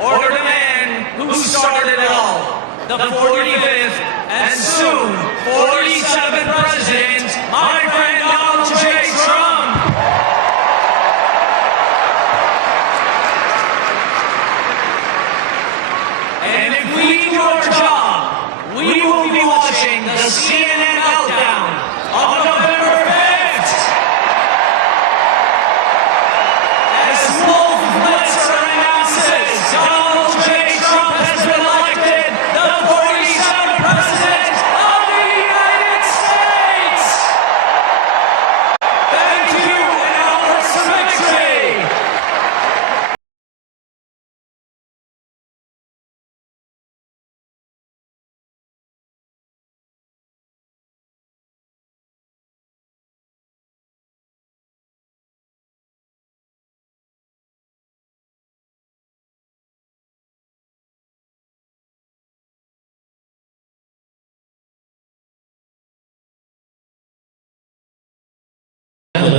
or the man who started it all, the 45th and soon 47th president, my friend Donald J. Trump. And if we do our job, we will be watching the CNN meltdown on November 5th. As Wolf Blitzer announces, Donald J. Trump has been elected the 47th president of the United States. Thank you, and onwards to victory.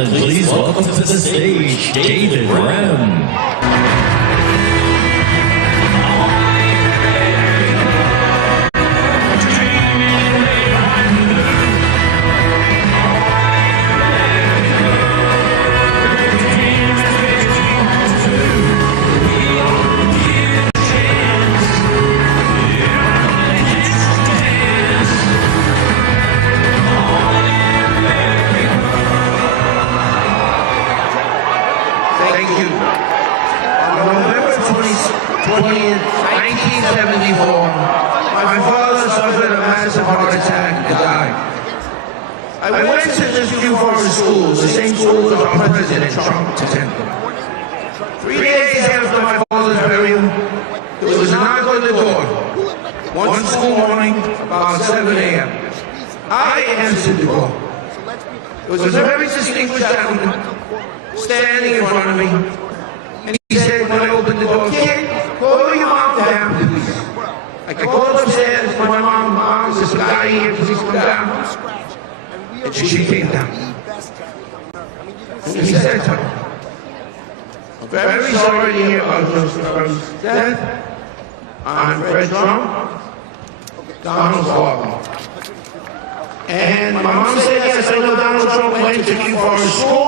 Please welcome to the stage, David Rem. Thank you. On November 20th, 1974, my father suffered a massive heart attack and died. I went to this few foreign schools, the same schools as our President Trump attended. 3 days after my father's burial, there was a knock on the door. One school morning, about 7 a.m. I answered the door. There was a very distinguished gentleman standing in front of me, and he said when I opened the door, "Kid, call your mom down, please." I called upstairs for my mom, there's a guy here, please come down. And she came down. And he said to her, "I'm very sorry to hear about Trump's death. I'm Fred Trump, Donald's father." And my mom said, "Yes, I know Donald Trump went to New Forest School."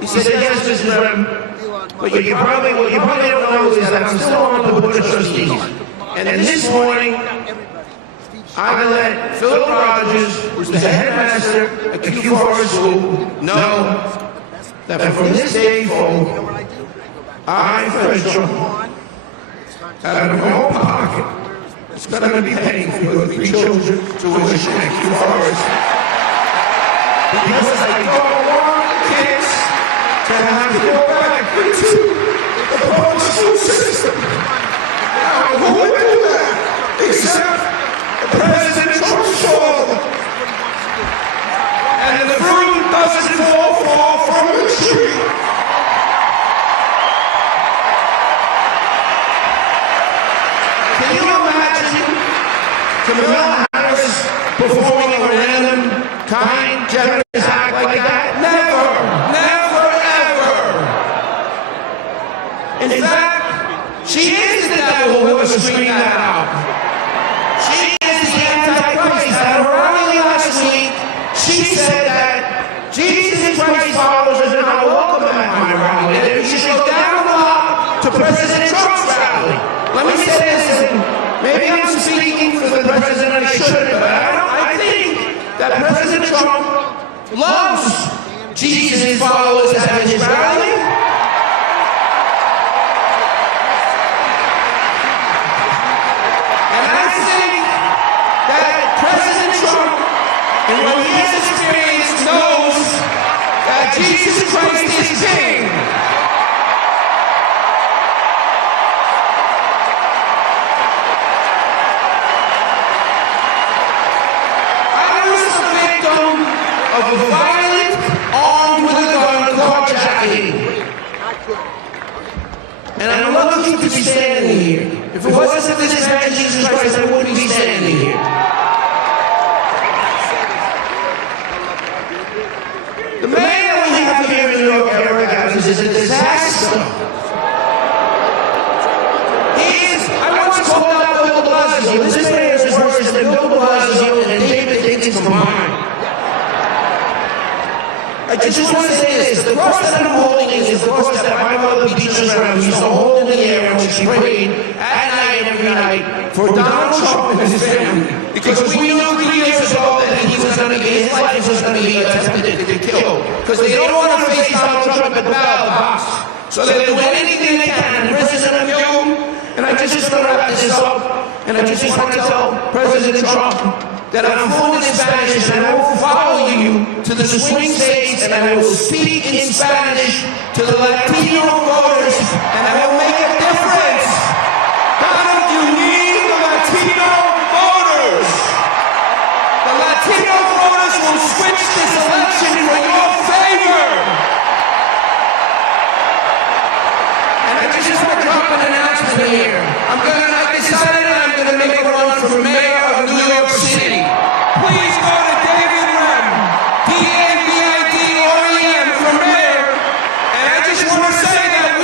He said, "Yes, Mrs. Rem, but what you probably don't know is that I'm still on the board of trustees. And then this morning, I let Phil Rogers, who's the headmaster at the Q Forest School, know that from this day forward, I, Fred Trump, out of my own pocket, is going to be paying for your 3 children's tuition at Q Forest. Because I don't want kids to have to go back into the public school system. Now, who would do that except President Trump's father? And the fruit doesn't fall far from the tree. Can you imagine Kamala Harris performing a random, kind, generous act like that? Never, never, ever. In fact, she is the devil who was screaming that out. She is the Antichrist. At her rally last week, she said that Jesus Christ followers are not welcome at my rally. She should go down the block to President Trump's rally. Let me say this, and maybe I'm speaking for the president and I shouldn't, but I think that President Trump loves Jesus' followers at his rally. And what he has experienced knows that Jesus Christ is King. I was a victim of a violent, armed with a gun carjacking. And I'm lucky to be standing here. If it wasn't for this man, Jesus Christ, I wouldn't be standing here. The man that we have here in New York, Eric Adams, is a disaster. I once called out Bill de Blasio. This man is worse than Bill de Blasio and David Dinkins combined. I just want to say this. The cross that I'm holding is the cross that my mother Beatrice Brown used to hold in the air when she prayed at night every night for Donald Trump and his family. Because we knew 3 years ago that his life was going to be attempted to kill. Because they don't want to face Donald Trump at the ballot box. So they'll do anything they can. And President Young, and I just want to wrap this up, and I just want to tell President Trump that I'm fluent in Spanish and I will follow you to the swing states and I will speak in Spanish to the Latino voters and I will make a difference. Donald, you need the Latino voters. The Latino voters will switch this election in your favor. And I just want to drop an announcement here. I decided I'm going to make a run for mayor of New York City. Please go to David Rem, DAVIDREM for mayor. And I just want to say that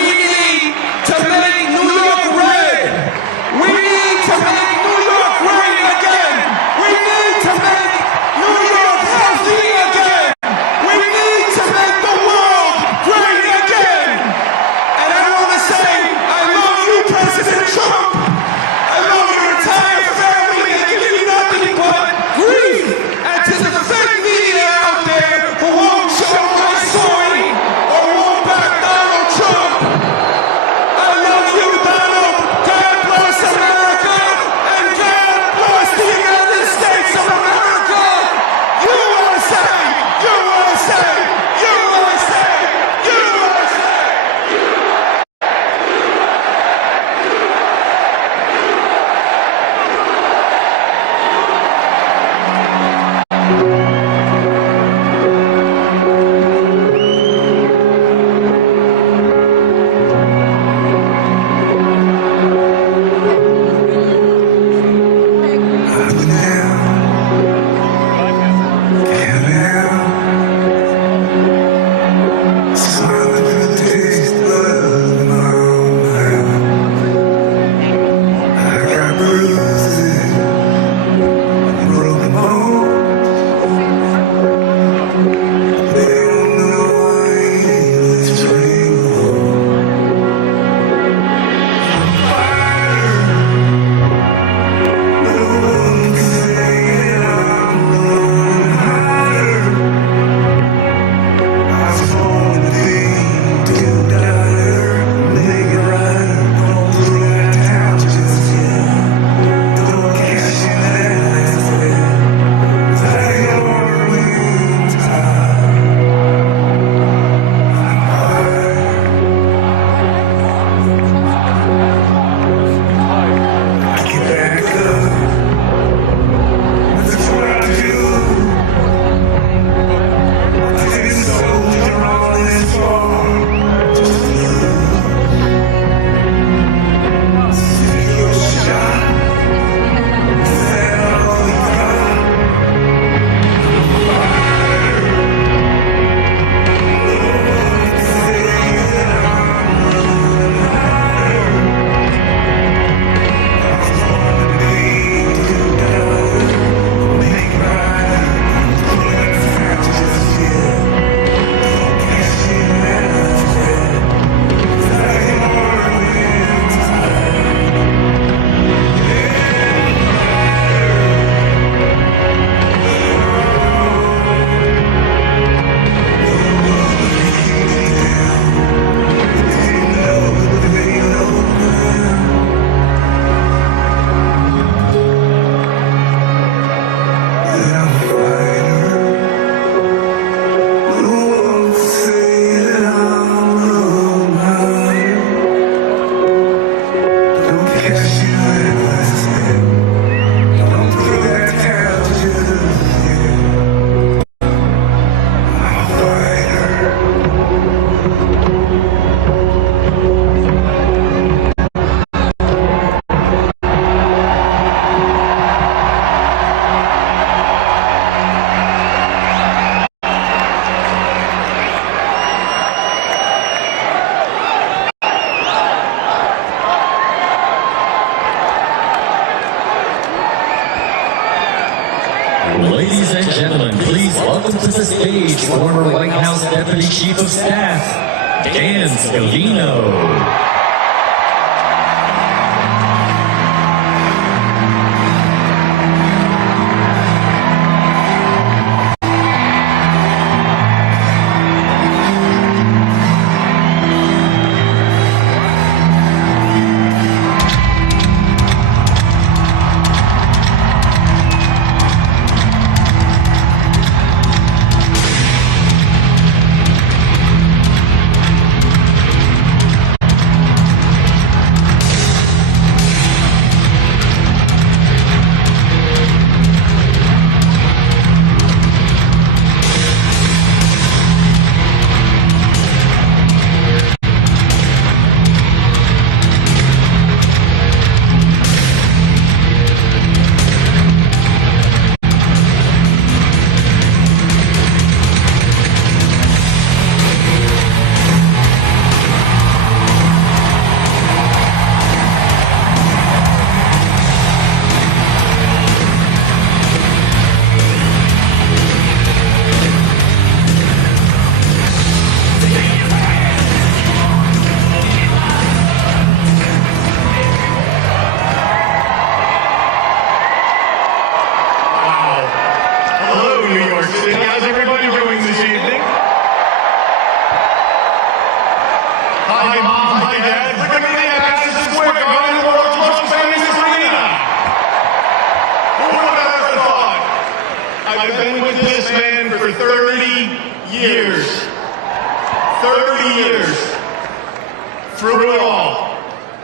stage former White House Deputy Chief of Staff, Dan Scavino.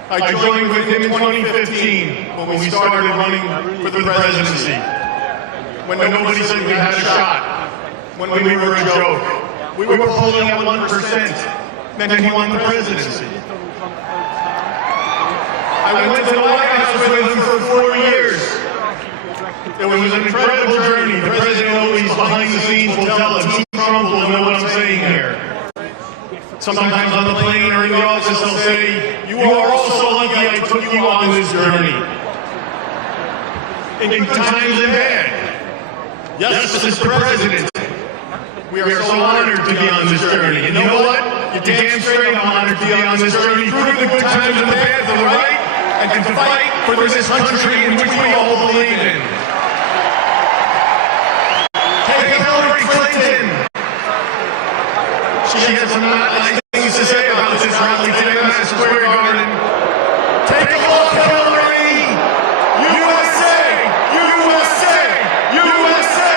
I joined with him in 2015 when we started running for the presidency. When nobody said we had a shot. When we were a joke. We were polling at 1%. Then he won the presidency. I went to the White House with him for 4 years. It was an incredible journey. The president always behind the scenes will tell us. Trump will know what I'm saying here. Sometimes on the plane or in the office they'll say, you are also lucky I took you on this journey. In good times and bad. Yes, Mr. President. We are so honored to be on this journey. And you know what? You're damn straight I'm honored to be on this journey through the good times and the bad, the right, and to fight for this country in which we all believe in. Hey, Hillary Clinton! She has some nice things to say about this rally today in Madison Square Garden. Take a look, Hillary! USA! USA! USA!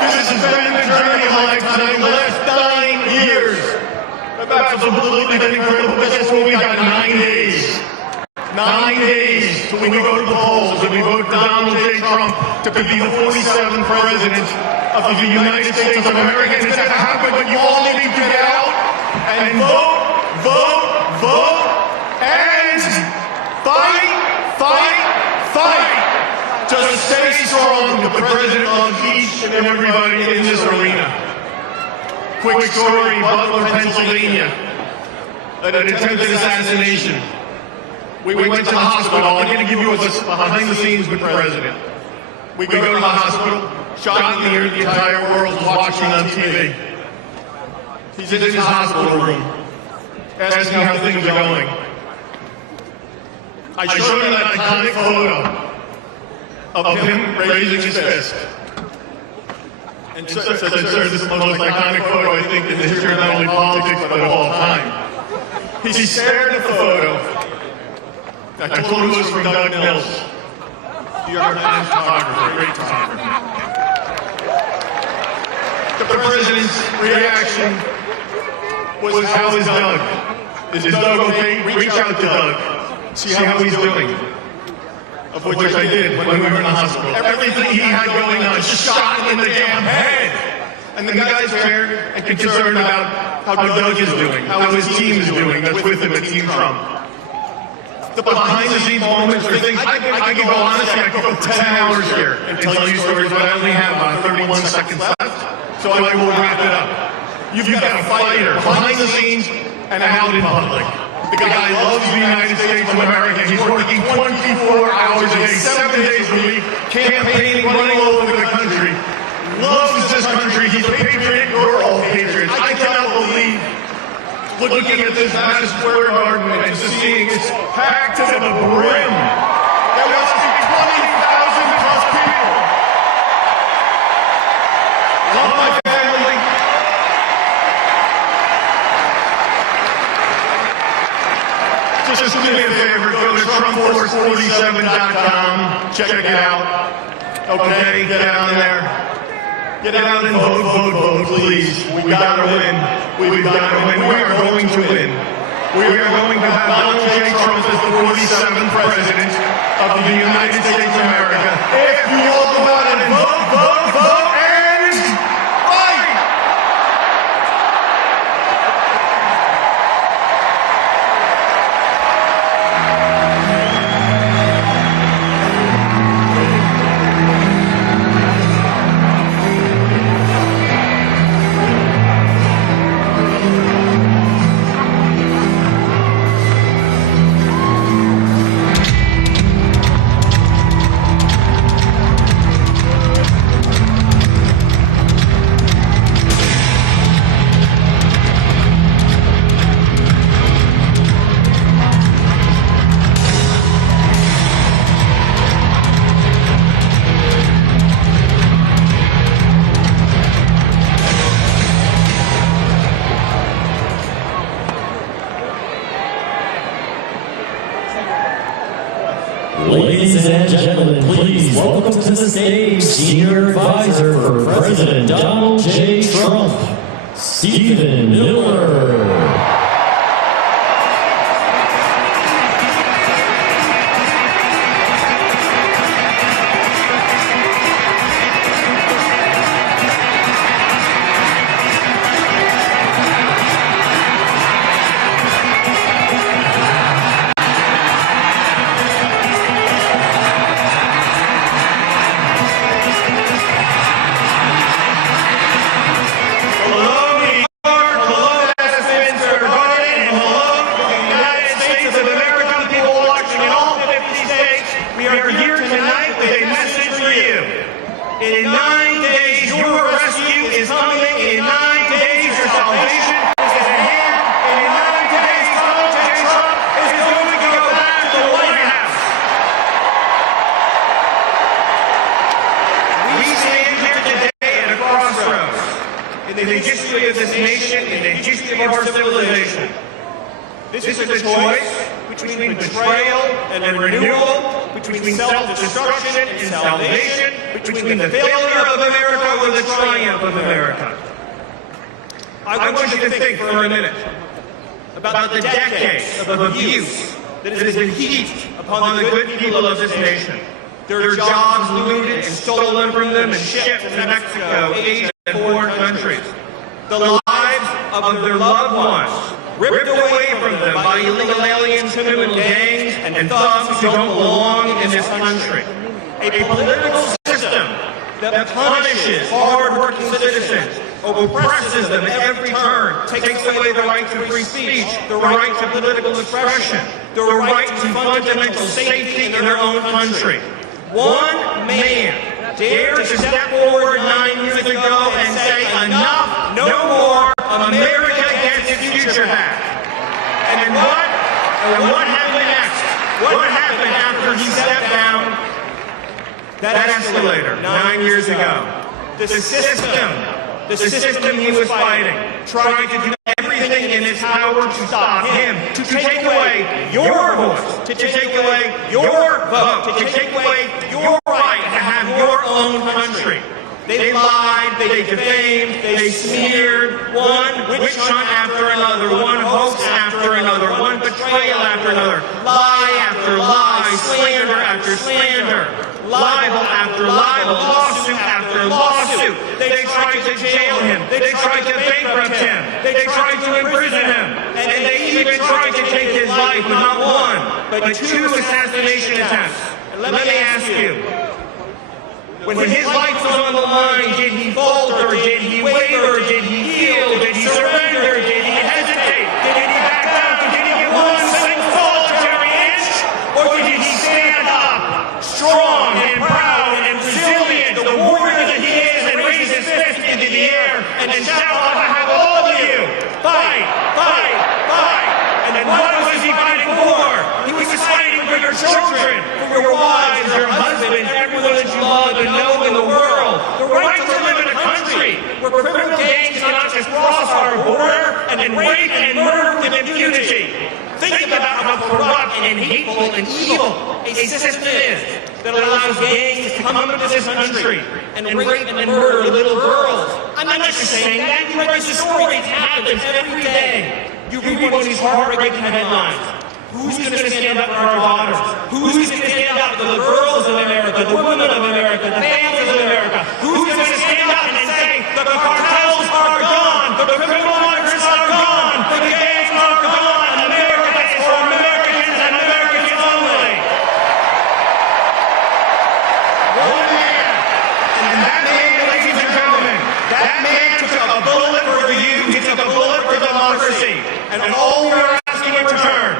This has been the journey of a lifetime, the last 9 years. That's absolutely incredible. Guess what? We got 9 days. 9 days till we go to the polls and we vote for Donald J. Trump to be the 47th president of the United States of America. And it's going to happen, but you all need to get out and vote, vote, vote, and fight, fight, fight to stay strong with the president on each and everybody in this arena. Quick story, Butler, Pennsylvania, an attempted assassination. We went to the hospital. I'm going to give you a behind the scenes with the president. We go to the hospital, shot in the ear, the entire world was watching on TV. He's in his hospital room, asking how things are going. I showed him that iconic photo of him raising his fist. And said, sir, this is the most iconic photo I think in the history of not only politics but of all time. He stared at the photo. I told him it was from Doug Mills. You're our photographer, great photographer. The president's reaction was, how is Doug? Is Doug okay? Reach out to Doug. See how he's doing. Of which I did when we were in the hospital. Everything he had going on, just shot in the damn head. And the guy's there and concerned about how Doug is doing, how his team is doing that's with him at Team Trump. The behind-the-scenes moments are things, I could go, honestly, I could go 10 hours here and tell you stories, but I only have about 31 seconds left, so I will wrap it up. You've got a fighter behind the scenes and out in public. The guy loves the United States of America. He's working 24 hours a day, 7 days a week, campaigning, running all over the country. Loves this country. He's a patriot. We're all patriots. I cannot believe looking at this Madison Square Garden and just seeing it's packed to the brim. There must be 20,000 plus people. Love my family. Just do me a favor, go to TrumpForce47.com, check it out. Okay, get on there. Get out and vote, please. We gotta win. We've gotta win. We are going to win. We are going to have Donald J. Trump as the 47th president of the United States of America. If you all go out and vote, and fight! Ladies and gentlemen, please welcome to the stage Senior Advisor for President Donald J. Trump, Stephen Miller. in the history of this nation, in the history of our civilization. This is a choice between betrayal and renewal, between self-destruction and salvation, between the failure of America or the triumph of America. I want you to think for a minute about the decades of abuse that has been heaped upon the good people of this nation. Their jobs looted and stolen from them and shipped to Mexico, Asia, and foreign countries. The lives of their loved ones ripped away from them by illegal aliens, criminal gangs, and thugs who don't belong in this country. A political system that punishes hard-working citizens, oppresses them at every turn, takes away the right to free speech, the right to political expression, the right to fundamental safety in their own country. One man dared to step forward 9 years ago and say, enough, no more, America gets its future back. And what happened next? What happened after he stepped down that escalator 9 years ago? The system he was fighting, tried to do everything in its power to stop him, to take away your voice, to take away your vote, to take away your right to have your own country. They lied, they defamed, they smeared, one witch hunt after another, one hoax after another, one betrayal after another, lie after lie, slander after slander, libel after libel, lawsuit after lawsuit. They tried to jail him, they tried to bankrupt him, they tried to imprison him, and they even tried to take his life, not one, but 2 assassination attempts. Let me ask you, when his life was on the line, did he falter, did he waver, did he yield, did he surrender, did he hesitate, did he back down, did he get one where criminal gangs cannot just cross our border and rape and murder with impunity. Think about how corrupt and hateful and evil a system is that allows gangs to come into this country and rape and murder little girls. I'm not just saying that. You read the story. It happens every day. You read one of these heartbreaking headlines. Who's going to stand up for our daughters? Who's going to stand up for the girls of America, the women of America, the families of America? Who's going to stand up and say the cartels are gone, the criminal miners are gone, the gangs are gone, America is for Americans and Americans only? One man, and that man, ladies and gentlemen, that man took a bullet for you, he took a bullet for democracy, and all we're asking in return,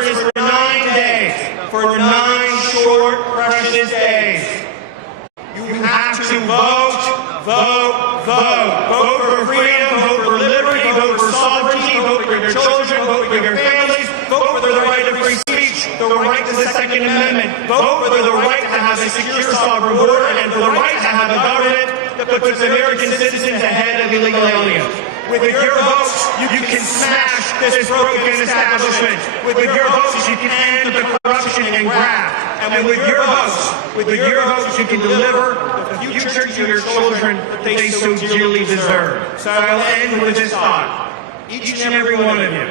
is for 9 days, for 9 short, precious days. You have to vote, vote, vote. Vote for freedom, vote for liberty, vote for sovereignty, vote for your children, vote for your families, vote for the right of free speech, the right to the Second Amendment, vote for the right to have a secure sovereign border, and for the right to have a government that puts American citizens ahead of illegal aliens. With your votes, you can smash this broken establishment. With your votes, you can end the corruption and graft. And with your votes, you can deliver the future to your children that they so dearly deserve. So I'll end with this thought. Each and every one of you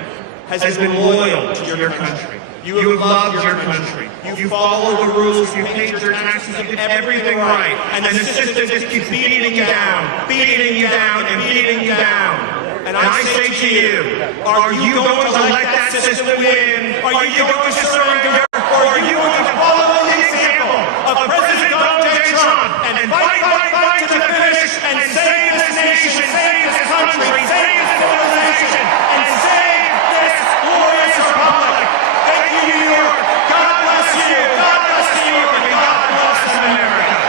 has been loyal to your country. You have loved your country. You follow the rules. You paid your taxes. You did everything right. And the system just keeps beating you down, beating you down, and beating you down. And I say to you, are you going to let that system win? Are you going to surrender? Or are you going to follow the example of President Donald J. Trump and fight to the finish and save this nation, save this country, save this civilization, and save this glorious republic? Thank you, New York. God bless you. God bless New York. And God bless America.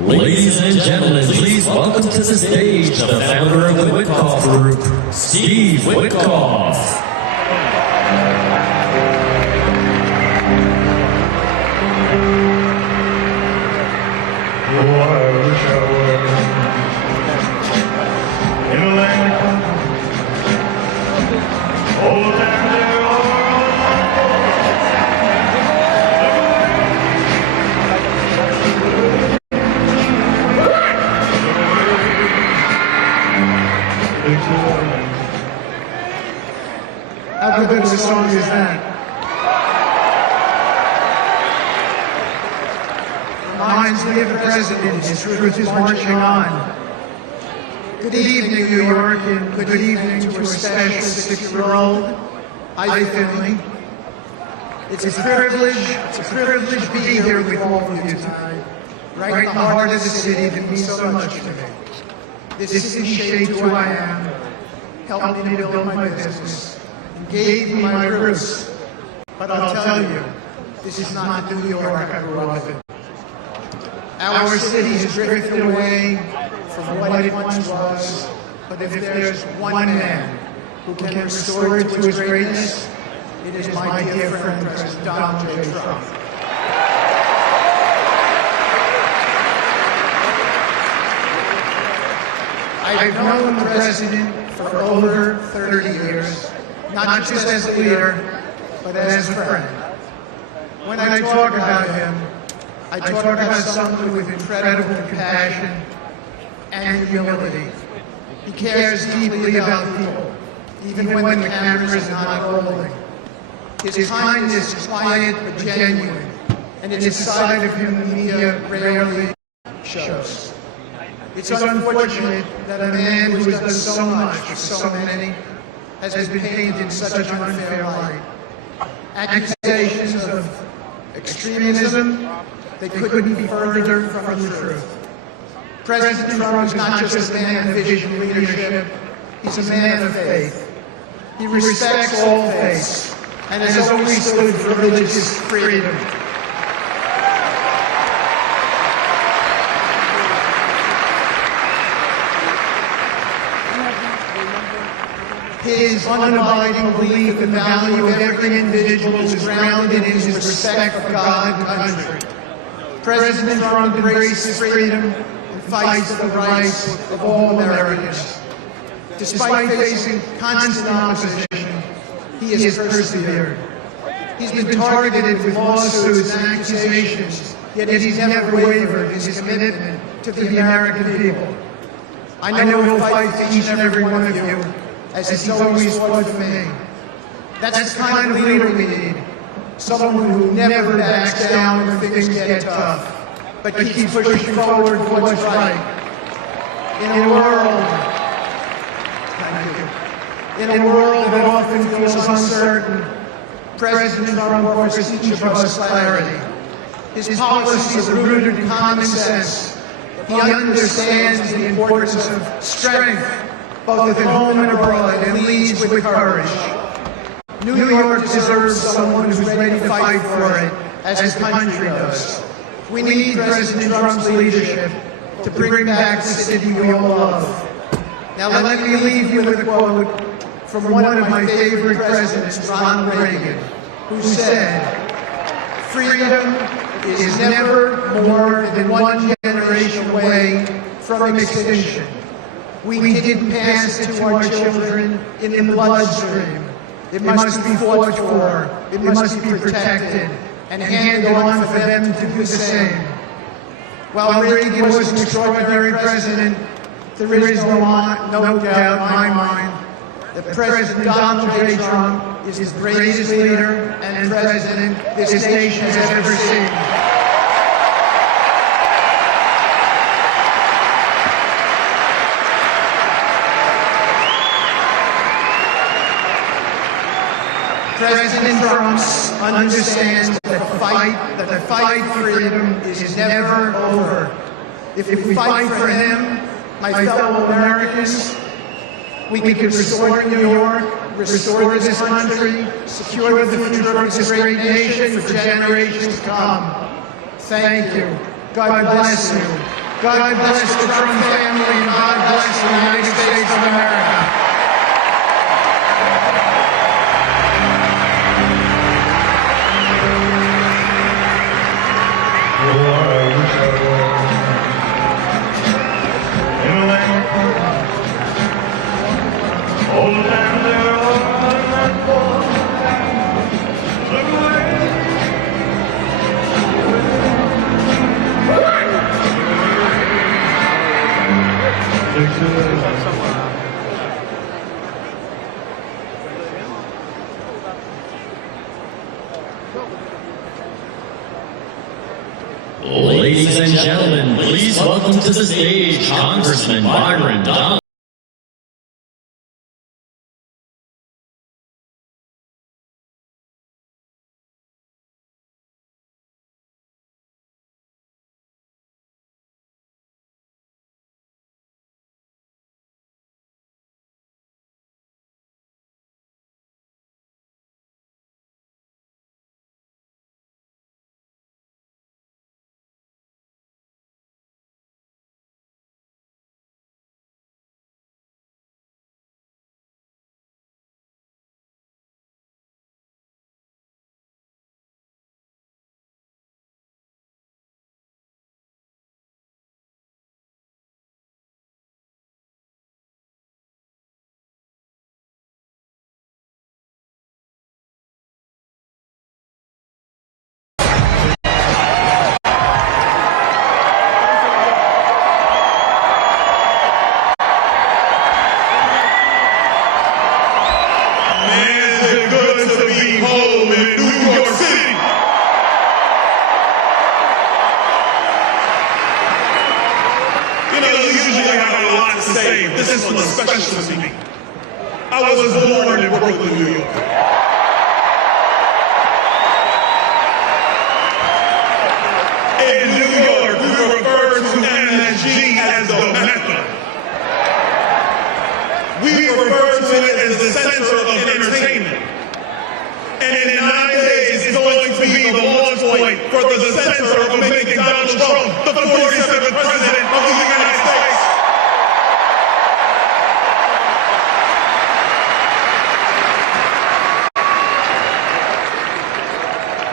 Ladies and gentlemen, please welcome to the stage the founder of the Witkoff Group, Steve Witkoff. Oh, I wish I was in a land of country. Oh, down there, How good of a song is that? Reminds me of the president, his truth is marching on. Good evening, New York, and good evening to a special 6-year-old, Ivy Finley. It's a privilege to be here with all of you tonight, right in the heart of the city that means so much to me. This city shaped who I am, helped me to build my business, and gave me my roots. But I'll tell you, this is not the New York I grew up in. Our city has drifted away from what it once was, but if there's one man who can restore it to his greatness, it is my dear friend, President Donald J. Trump. I've known the president for over 30 years, not just as a leader, but as a friend. When I talk about him, I talk about someone with incredible compassion and humility. He cares deeply about people, even when the camera is not rolling. His kindness is quiet but genuine, and it's a side of him the media rarely shows. It's unfortunate that a man who has done so much for so many has been painted in such an unfair light. Accusations of extremism, they couldn't be further from the truth. President Trump is not just a man of vision and leadership, he's a man of faith. He respects all faiths and has always stood for religious freedom. His unabiding belief in the value of every individual is grounded in his respect for God and country. President Trump embraces freedom and fights for the rights of all Americans. Despite facing constant opposition, he has persevered. He's been targeted with lawsuits and accusations, yet he's never wavered in his commitment to the American people. I know he'll fight for each and every one of you, as he's always fought for me. That's the kind of leader we need. Someone who never backs down when things get tough, but keeps pushing forward for what's right. In a world that often feels uncertain, President Trump offers each of us clarity. His policies are rooted in common sense. He understands the importance of strength, both at home and abroad, and leads with courage. New York deserves someone who's ready to fight for it, as the country does. We need President Trump's leadership to bring back the city we all love. Now let me leave you with a quote from one of my favorite presidents, Ronald Reagan, who said, "Freedom is never more than one generation away from extinction. We didn't pass it to our children in the bloodstream. It must be fought for, it must be protected, and handed on for them to do the same." While Reagan was an extraordinary president, there is no doubt in my mind that President Donald J. Trump is the greatest leader and president this nation has ever seen. President Trump understands that the fight for freedom is never over. If we fight for him, my fellow Americans, we can restore New York, restore this country, secure the future of this great nation for generations to come. Thank you. God bless you. God bless the Trump family, and God bless the United States of America. Ladies and gentlemen, please welcome to the stage Congressman Byron Donalds. This is one special to me. I was born in Brooklyn, New York. In New York, we refer to MSG as the Mecca. We refer to to it as the center of entertainment. And in 9 days, it's going to be the launch point for the center of making Donald Trump the 47th president of the United States.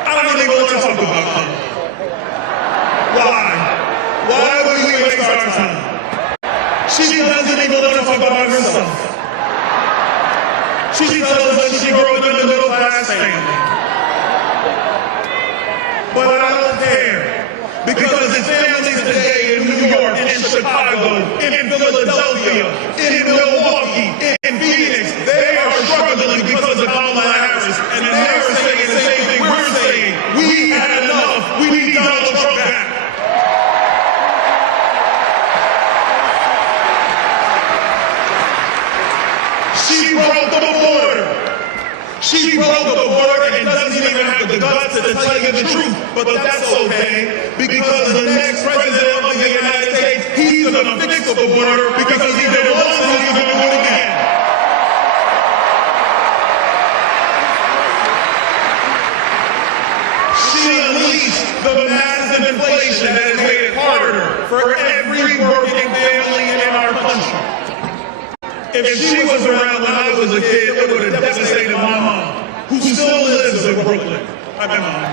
I don't even want to talk about Trump. Why? Why would we waste our time? She doesn't even want to talk about herself. She tells us she grew up in a middle-class family. But I don't care. Because it's families today in New York, in Chicago, in Philadelphia, in Milwaukee, in Phoenix, they are struggling because of Kamala Harris. And they're saying the same thing we're saying. We had enough. We need Donald Trump back. She broke the border. She broke the border and doesn't even have the guts to tell you the truth. But that's okay, because the next president of the United States, he's going to fix the border because he did it once and he's going to do it again. She unleashed the massive inflation that has made it harder for every working family in our country. If she was around when I was a kid, it would have devastated my mom, who still lives in Brooklyn. Hi, my mom.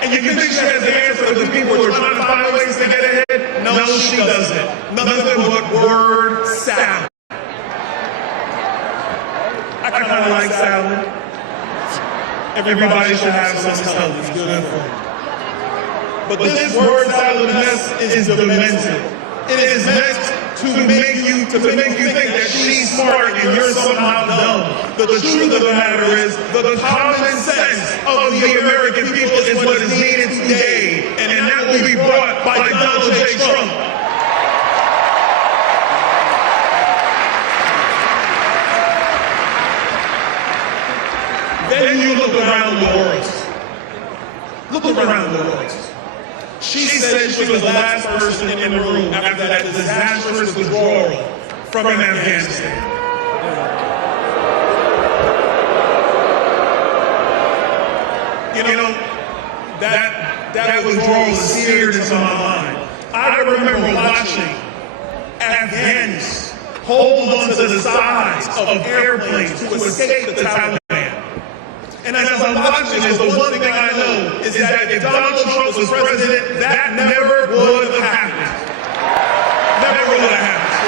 And you think she has the answer to the people who are trying to find ways to get ahead? No, she doesn't. Nothing but word salad. I kind of like salad. Everybody should have some salad. It's good for you. But this word salad mess is demented. It is meant to make you think that she's smart and you're somehow dumb. But the truth of the matter is, the common sense of the American people is what is needed today, and that will be brought by Donald J. Trump. Then you look around the world. Look around the world. She said she was the last person in the room after that disastrous withdrawal from Afghanistan. You know, that withdrawal is seared into my mind. I remember watching Afghans hold onto the sides of airplanes to escape the Taliban. And as I'm watching this, the one thing I know is that if Donald Trump was president, that never would have happened. Never would have happened.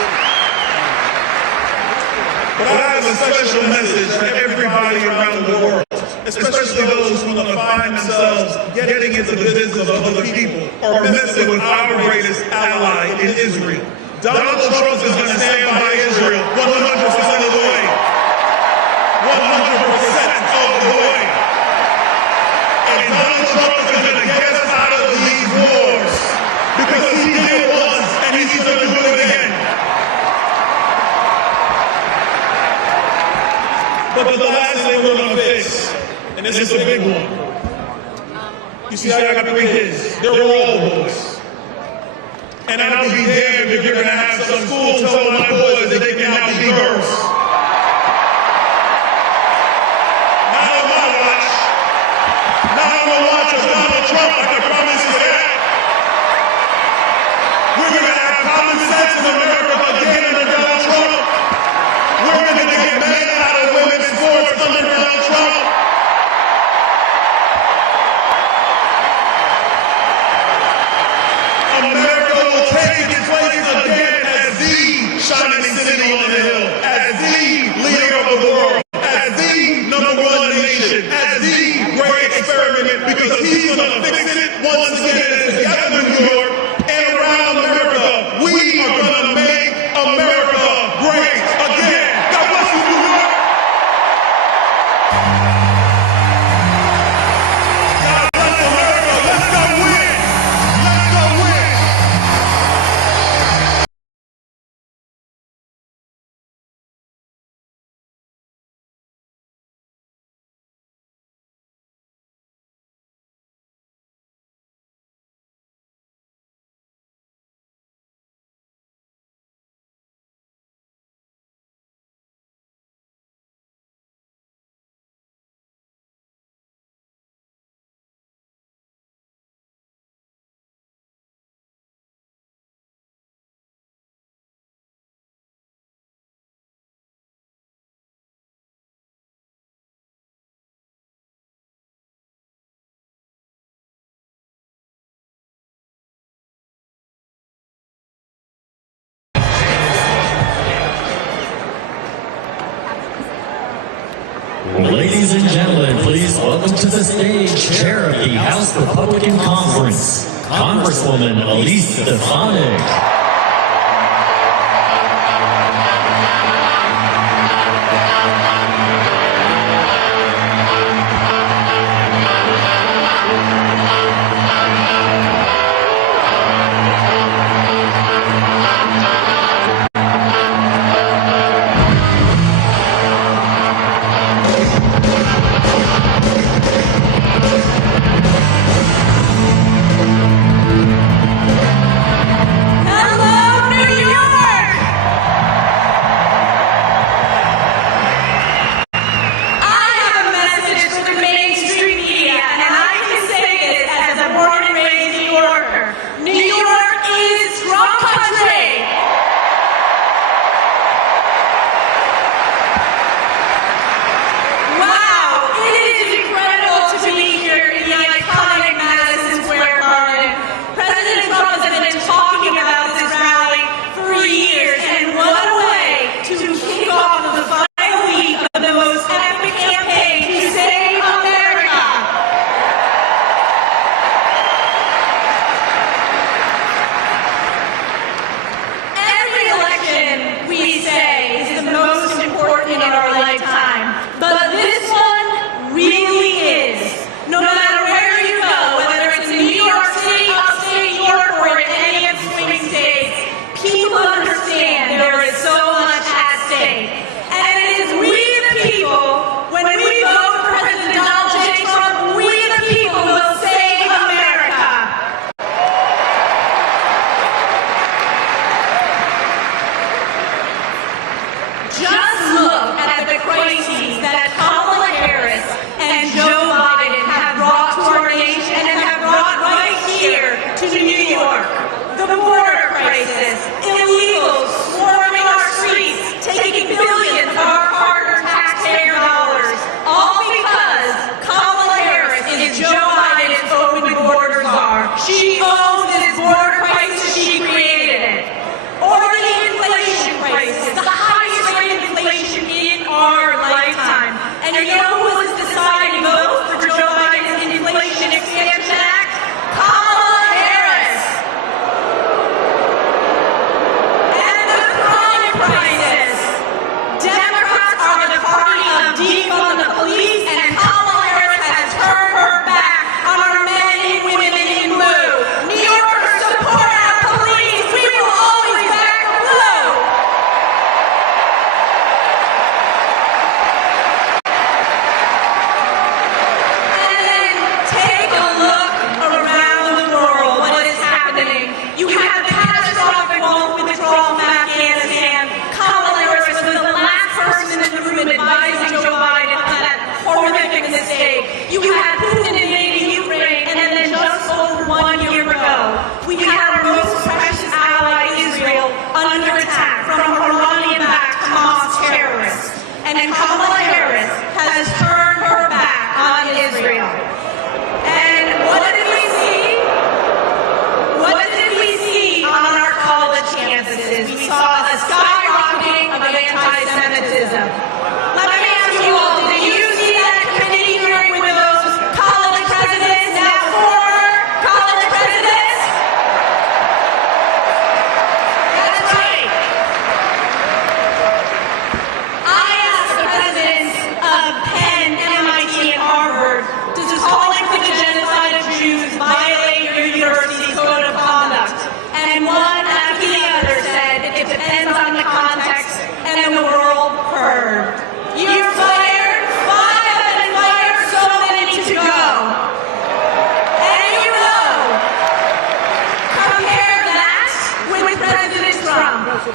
But I have a special message for everybody around the world, especially those who want to find themselves getting into the business of other people or messing with our greatest ally in Israel. Donald Trump is going to stand by Israel 100% of the way. 100% of the way. And Donald Trump is going to get us out of these wars because he did it once and he's going to do it again. But the last thing we're going to fix, and this is a big one. You see, I got 3 kids. They're all boys. And I'll be damned if you're going to have some school tell my boys that they can now be girls. Donald Trump, I can promise you that. We're going to have common sense in America again under Donald Trump. We're going to get men out of women's sports under Donald Trump. America will take its place again as the shining city on the hill, as the leader of the world, as the #1 nation, as the great experiment, because he's going to fix it once again together in New York and around America. We are going to make America great again. God bless you, New York. God bless America. Let's go win. Let's go win. please welcome to the stage Chair of the House Republican Conference, Congresswoman Elise Stefanik.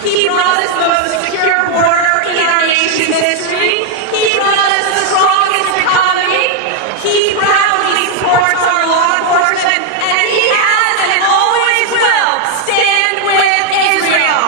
He brought us the most secure border in our nation's history. He brought us the strongest economy. He proudly supports our law enforcement, and he has and always will stand with Israel.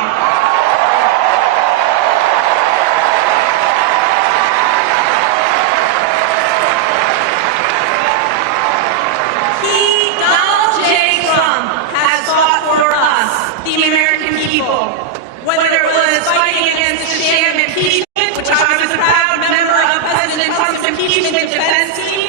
Donald J. Trump, has fought for us, the American people. Whether it was fighting against the sham impeachment, which I was a proud member of President Trump's impeachment defense team,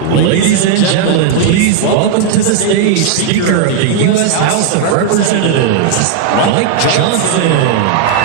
Ladies and gentlemen, please welcome to the stage Speaker of the U.S. House of Representatives, Mike Johnson.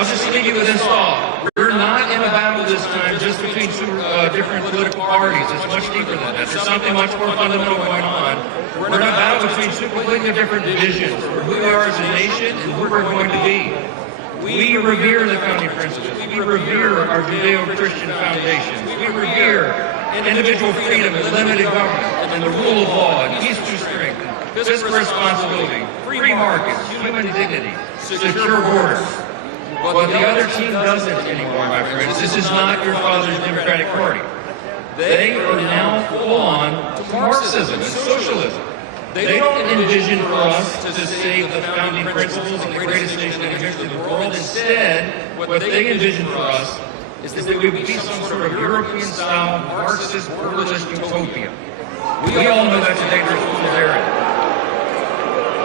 I'll just leave you with this thought. We're not in a battle this time just between two different political parties. It's much deeper than that. There's something much more fundamental going on. We're in a battle between two completely different visions for who we are as a nation and who we're going to be. We revere the founding principles. We revere our Judeo-Christian foundations. We revere individual freedom and limited government and the rule of law and peace through strength, fiscal responsibility, free markets, human dignity, secure borders. But the other team doesn't anymore, my friends. This is not your father's Democratic Party. They are now full on Marxism and socialism. They don't envision for us to save the founding principles of the greatest nation in the history of the world. Instead, what they envision for us is that we would be some sort of European-style, Marxist, borderless utopia. We all know that's a dangerous fool's errand.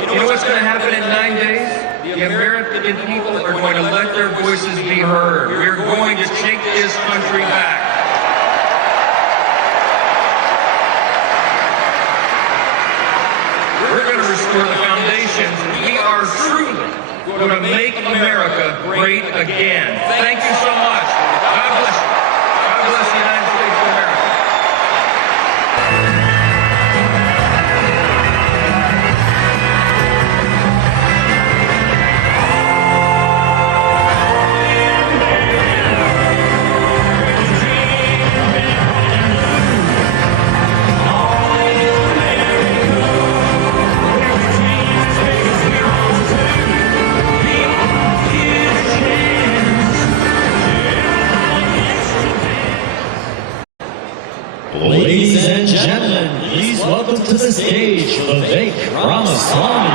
You know what's going to happen in 9 days? The American people are going to let their voices be heard. We're going to take this country back. We're going to restore the foundations, and we are truly going to make America great again. Thank you so much. God bless you. God bless the United States of America. Ladies and gentlemen, please welcome to the stage Vivek Ramaswamy.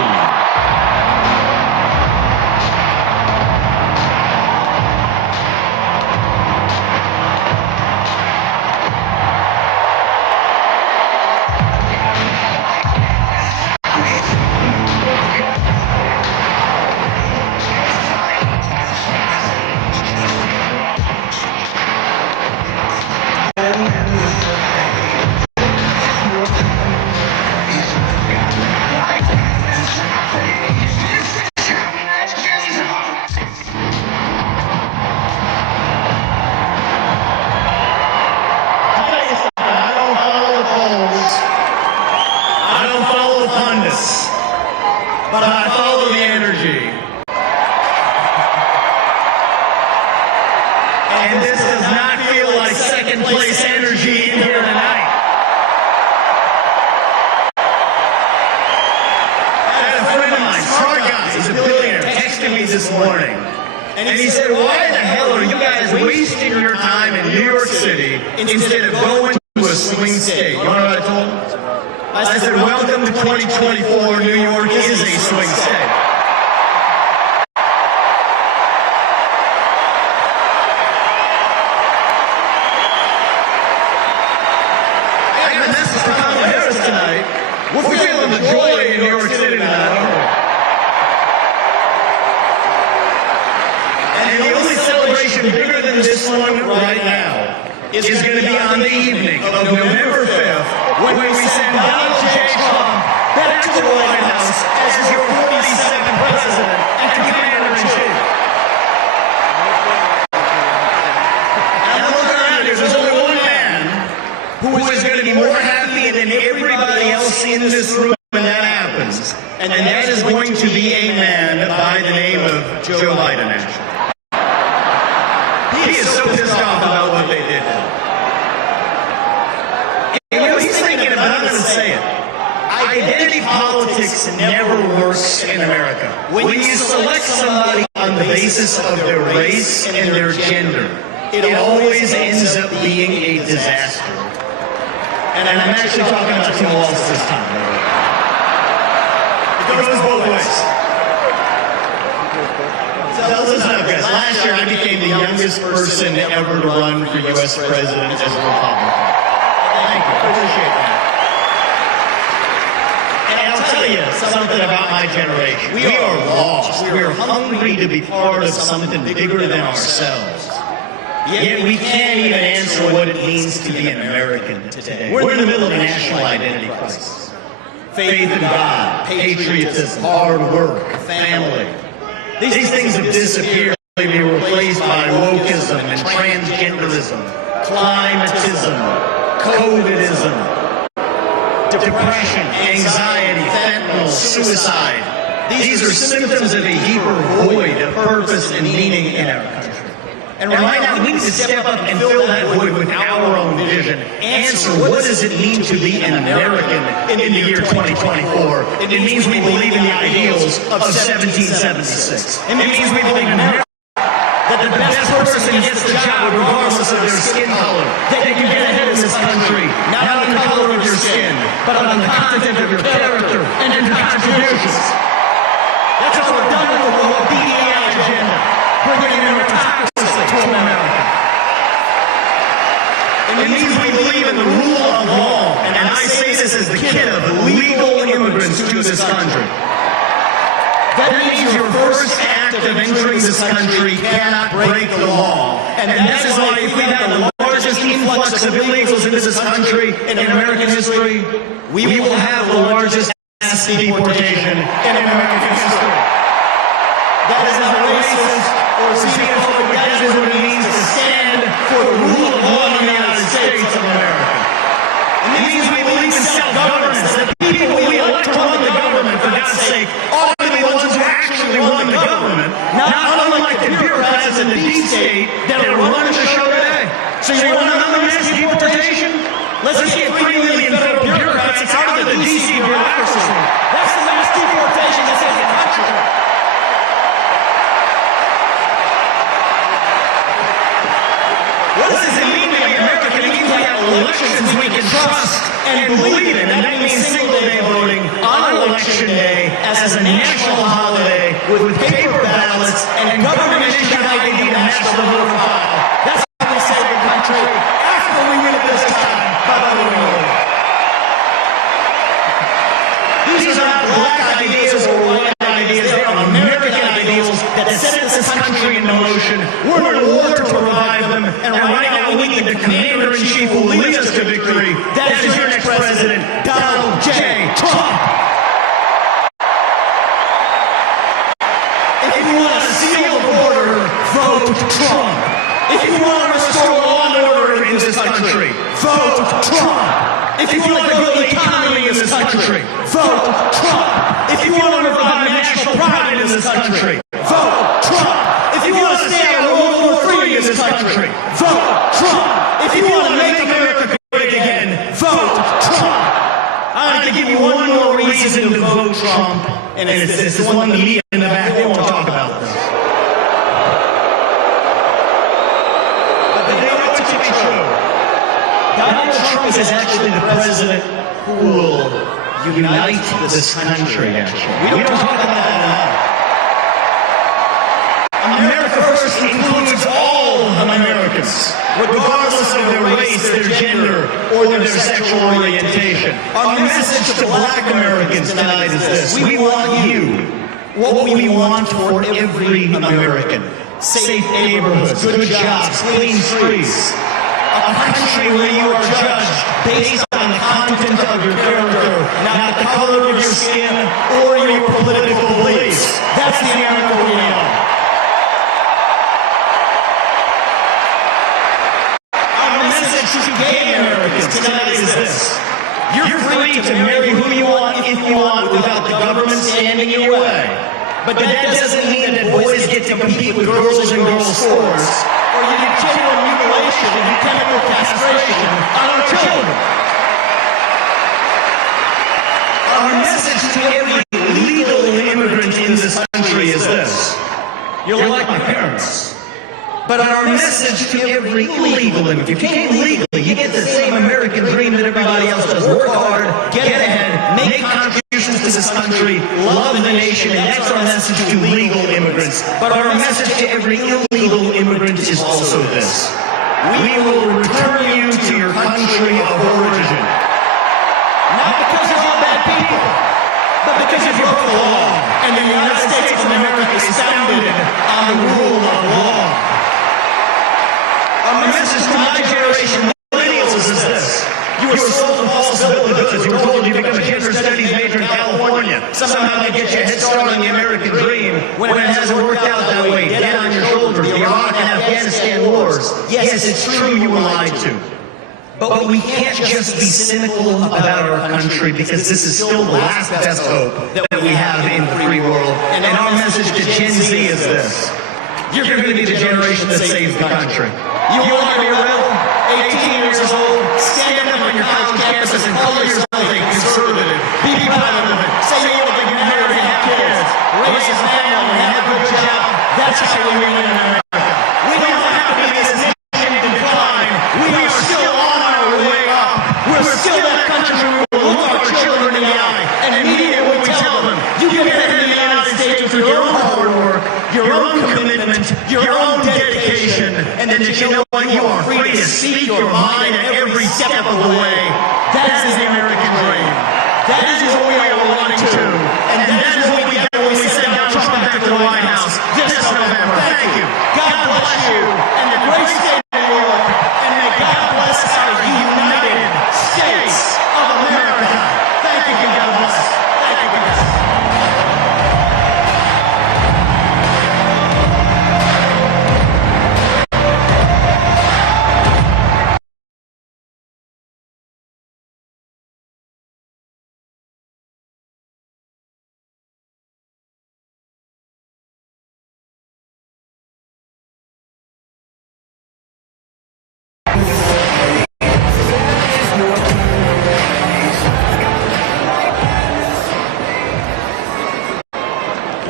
But I follow the energy. And this does not feel like second place energy in here tonight. I had a friend of mine, smart guy, he's a billionaire, texted me this morning. And he said, why the hell are you guys wasting your time in New York City instead of going to a swing state? You know what I told him? I said, welcome to 2024, New York is a swing state. I got a message from Kamala Harris tonight. We're feeling the joy in New York City tonight, aren't we? And the only celebration bigger than this one right now is going to be on the evening of November 5th, when we send Donald J. Trump back to the White House as your 42nd president and commander-in-chief. Now look around here, there's only one man who is going to be more happy than everybody else in this room when that happens, and that is going to be a man by the name of Joe Biden, actually. He is so pissed off about what they did. He's thinking about it, I'm going to say it. Identity politics never works in America. When you select somebody on the basis of their race and their gender, it always ends up being a disaster. And I'm actually talking about Tim Walz this time. It goes both ways. So listen up, guys. Last year I became the youngest person ever to run for U.S. president as a Republican. Thank you. I appreciate that. And I'll tell you something about my generation. We are lost. We are hungry to be part of something bigger than ourselves. Yet we can't even answer what it means to be an American today. We're in the middle of a national identity crisis. Faith in God, patriotism, hard work, family. These things have disappeared. They were replaced by wokeism and transgenderism, climatism, COVIDism, depression, anxiety, fentanyl, suicide. These are symptoms of a deeper void of purpose and meaning in our country. And right now, we need to step up and fill that void with our own vision. Answer, what does it mean to be an American in the year 2024? It means we believe in the ideals of 1776. It means we believe in America. That the best person gets the job regardless of their skin color. That you get ahead in this country, not on the color of your skin, but on the content of your character, this country. That means your first act of entering this country cannot break the law. And that is why if we have the largest influx of illegals into this country in American history, we will have the largest mass deportation in American history. That is not racist or xenophobic. That is what it means to stand for the rule of law in the United States of America. It means we believe in self-governance, that the people we elect to run the government, for God's sake, ought to be the ones who actually run the government, not unlike the bureaucrats in the deep state that are running the show today. So you want another mass deportation? Let's get 3 million federal bureaucrats out of the D.C. bureaucracy. That's the mass deportation that's in the country. What does it mean to be American? It means we have elections we can trust and believe in, and that means single-day voting on election day as a national holiday with paper ballots and government-issued ID to match the voter file. That's how we save the country after we win it this time by voting over. These are not black ideas or white ideas. They are American ideals that set this country into motion. We're in a war to revive them, and right now we need the commander-in-chief who will lead us to victory. That is your next president, Donald J. Trump. If you want to seal the border, vote Trump. If you want to restore law and order in this country, vote Trump. If you want a good economy in this country, vote Trump. If you want to revive national pride in this country, vote Trump. If you want to stay out of World War III in this country, vote Trump. If you want to make America great again, vote Trump. I'd like to give you one more reason to vote Trump, and it's this one the media in the back, they won't talk about this. But they know it to be true. Donald Trump is actually the president who will unite this country, actually. We don't talk about that enough. America First includes all Americans, regardless of their race, their gender, or their sexual orientation. Our message to black Americans tonight is this. We want you, what we want for every American. Safe neighborhoods, good jobs, clean streets. A country where you are judged based on the content of your character, not the color of your skin or your political beliefs. That's the America we know. Our message to gay Americans tonight is this. You're free to marry who you want if you want without the government standing in your way. But that doesn't mean that boys get to compete with girls in girls' sports, or you get genital mutilation and chemical castration on our children. Our message to every legal immigrant in this country is this. You're like my parents. But our message to every illegal immigrant, if you came legally, you get the same American dream that everybody else does. Work hard, get ahead, make contributions to this country, love the nation, and that's our message to legal immigrants. But our message to every illegal immigrant is also this. We will return you to your country of origin. Not because you're all bad people, but because you broke the law, and the United States of America is founded on the rule of law. Our message to my generation, millennials, is this. You were sold a false bill of goods. You were told you become a gender studies major in California. Somehow that gets you a head start on the American dream. When it hasn't worked out that way, dead on your shoulders, the Iraq and Afghanistan wars. Yes, it's true you were lied to. But we can't just be cynical about our country because this is still the last best hope that we have in the free world. And our message to Gen Z is this. You're going to be the generation that saves the country. You want to be a rebel, 18 years old, stand up on your college campus and call yourself a conservative. Be proud of it. Say you want to get married and have kids. Raise a family and have a good job. That's how we win in America. We don't have to be this nation in decline. We are still on our way up. We're still that country where we will look our children in the eye and mean it when we tell them, you get ahead in the United States through your own hard work, your own commitment, your own dedication, and then you know what? You are free to speak your mind at every step of the way. That is the American dream. That is what we are wanting to.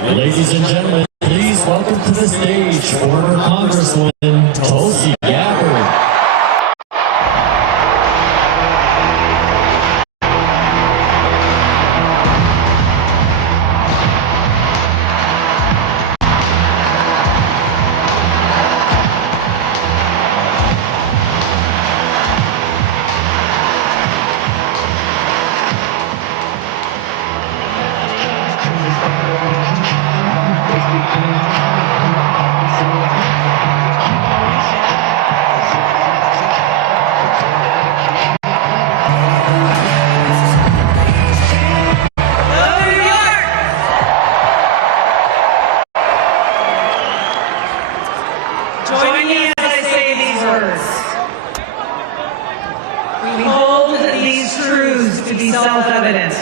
Ladies and gentlemen, please welcome to the stage former Congresswoman Tulsi Gabbard. Join me as I say these words. We hold these truths to be self-evident,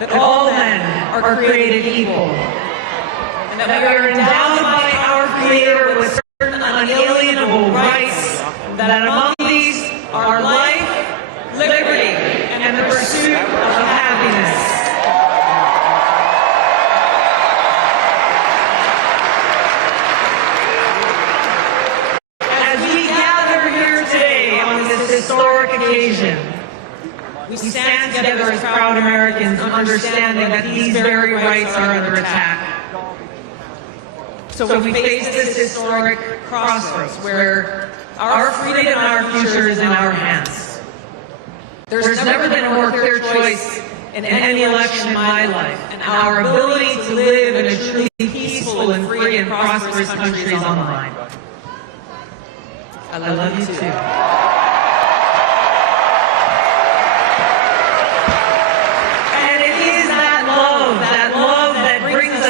that all men are created equal, and that we are endowed by our Creator with certain unalienable rights, that among these are life, liberty, and the pursuit of happiness. Historic occasion, we stand together as proud Americans, understanding that these very rights are under attack. So we face this historic crossroads where our freedom and our future is in our hands. There's never been a more clear choice in any election in my life, and our ability to live in a truly peaceful and free and prosperous country is on the line. I love you too.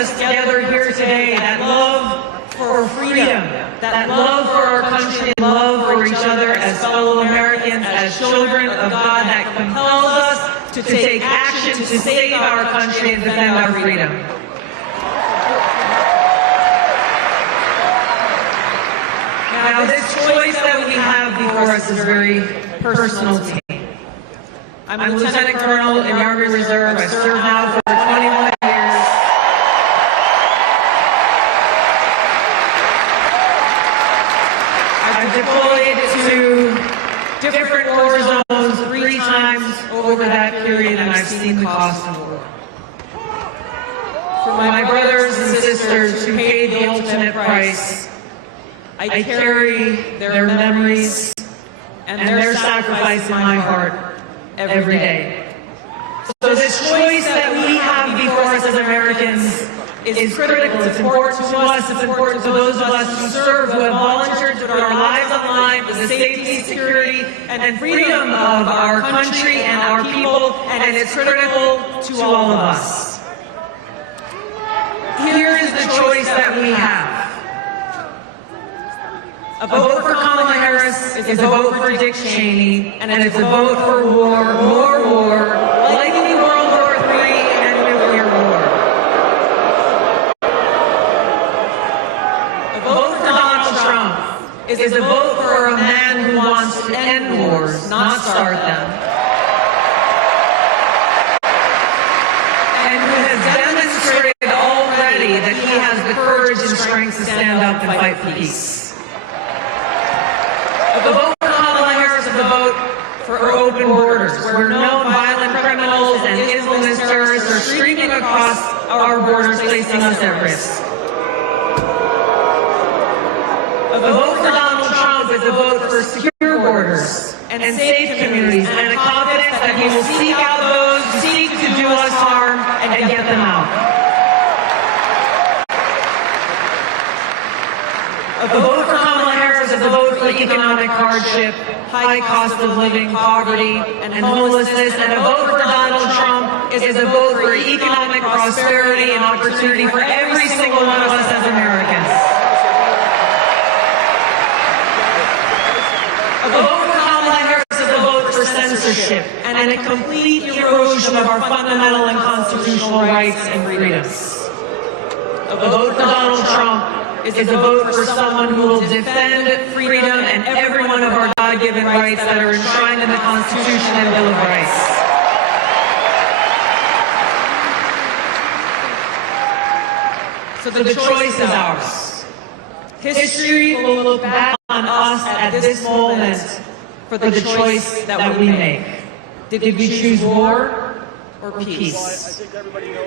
Together here today, that love for freedom, that love for our country, love for each other as fellow Americans, as children of God, that compels us to take action to save our country and defend our freedom. Now, this choice that we have before us is very personal to me. I'm a Lieutenant Colonel in the Army Reserve. I served now for 21 years. I've deployed to different war zones 3 times over that period, and I've seen the cost of war. For my brothers and sisters who paid the ultimate price, I carry their memories and their sacrifice in my heart every day. So this choice that we have before us as Americans is critical. It's important to us. It's important to those of us who serve, who have volunteered to put our lives on the line for the safety, security, and freedom of our country and our people, and it's critical to all of us. Here is the choice that we have. A vote for Kamala Harris is a vote for Dick Cheney, and it's a vote for war, more war, like in World War III and nuclear war. A vote for Donald Trump is a vote for a man who wants to end wars, not start them, and who has demonstrated already that he has the courage and strength to stand up and fight for peace. The vote for Kamala Harris is a vote for open borders, where no violent criminals and Islamist terrorists are streaming across our borders, placing us at risk. The vote for Donald Trump is a vote for secure borders and safe communities, and a confidence that he will seek out those who seek to do us harm and get them out. The vote for Kamala Harris is a vote for economic hardship, high cost of living, poverty, and homelessness, and a vote for Donald Trump is a vote for economic prosperity and opportunity for every single one of us as Americans. A vote for Kamala Harris is a vote for censorship and a complete erosion of our fundamental and constitutional rights and freedoms. A vote for Donald Trump is a vote for someone who will defend freedom and every one of our God-given rights that are enshrined in the Constitution and Bill of Rights. So the choice is ours. History will look back on us at this moment for the choice that we make. Did we choose war or peace?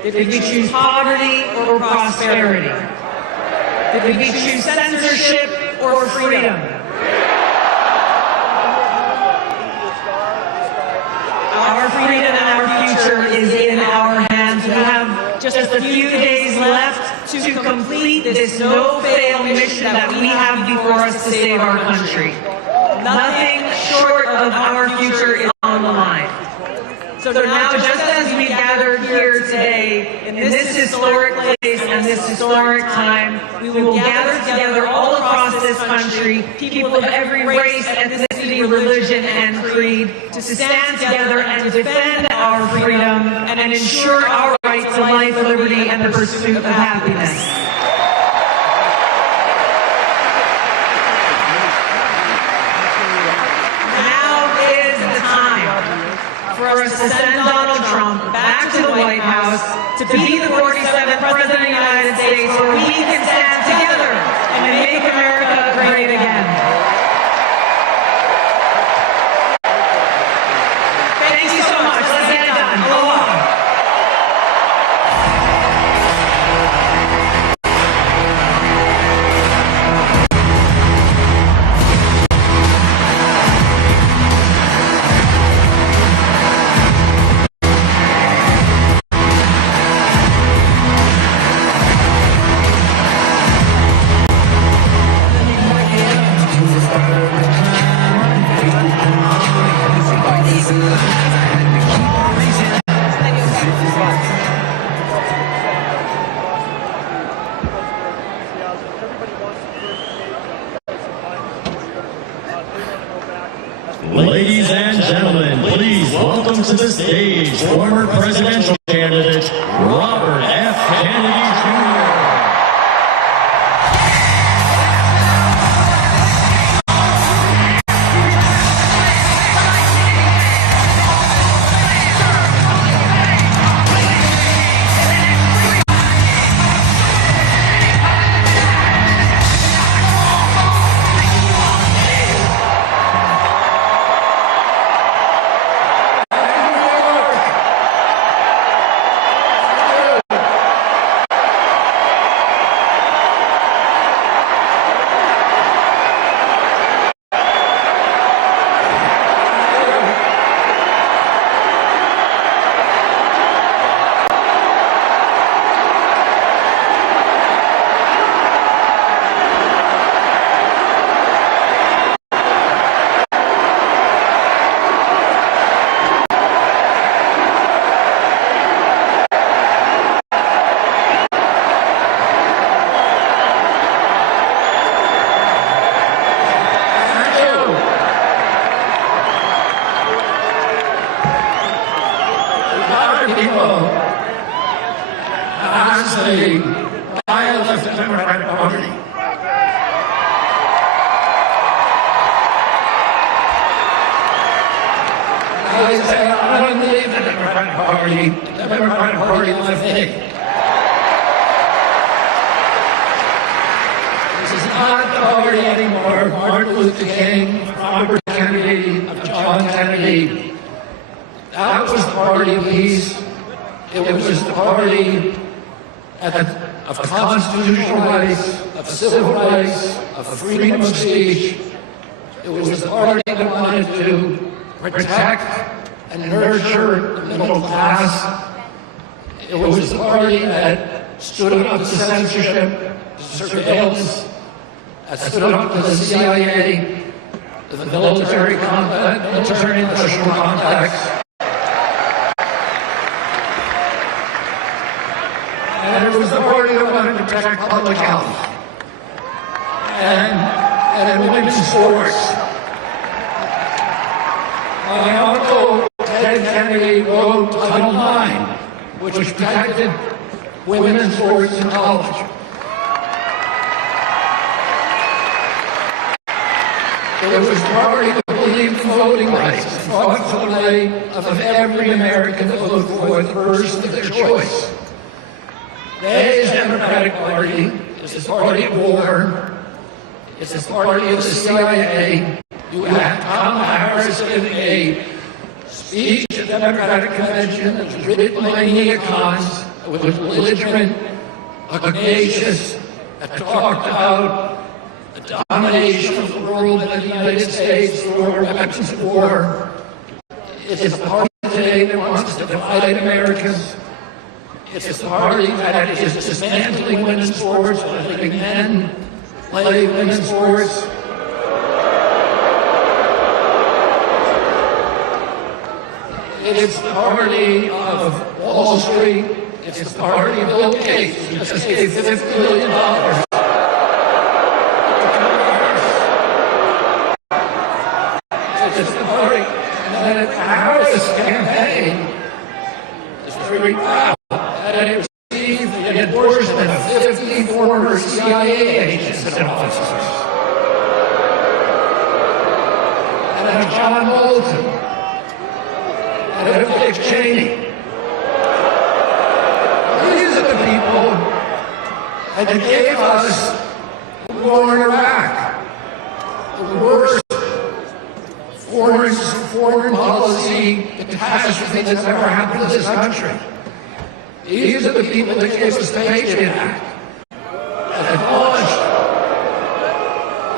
Did we choose poverty or prosperity? Did we choose censorship or freedom? Our freedom and our future is in our hands. We have just a few days left to complete this no-fail mission that we have before us to save our country. Nothing short of our future is on the line. So now, just as we gathered here today, in this historic place and this historic time, we will gather together all across this country, people of every race, ethnicity, religion, and creed, to stand together and defend our freedom and ensure our right to life, liberty, and the pursuit of happiness. For us to send Donald Trump back to the White House to be the 47th President of the United States, where we can stand together and make America great again. Thank you so much. Let's get it done. Aloha. Ladies and gentlemen, please welcome to the stage former presidential candidate Robert F. Kennedy Jr. Censorship, surveillance, that stood up to the CIA, to the military industrial complex. And it was the party that wanted to protect public health and women's sports. My uncle, Ted Kennedy, wrote Title IX, which protected women's sports in college. It was the party that believed in voting rights and fought for the right of every American to vote for the person of their choice. Today's Democratic Party is the party of war. It's the party of the CIA. You had Kamala Harris in a speech at the Democratic Convention that was written by neocons, with belligerent, audacious, that talked about the domination of the world by the United States through our weapons of war. It's the party today that wants to divide Americans. It's the party that is dismantling women's sports, letting men play women's sports. It's the party of Wall Street. It's the party of Bill Gates, who just gave $50 billion. It's the party. And the Harris campaign is very proud that it received the endorsement of 50 former CIA agents and officers. And then John Bolton, and Dick Cheney. These are the people that gave us the war in Iraq, the worst foreign policy catastrophe that's ever happened to this country. These are the people that gave us the Patriot Act, that launched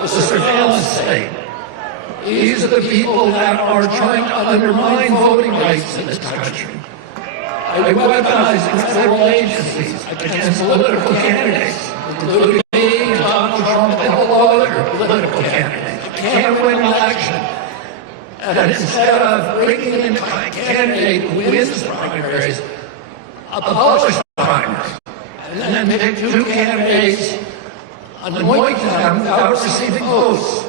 the surveillance state. These are the people that are trying to undermine voting rights in this country by weaponizing federal agencies against political candidates, including me, Donald Trump, and all other political candidates. You can't win an election. And instead of bringing in a candidate who wins the primaries, abolish the primaries, and then pick two candidates, anoint them without receiving votes.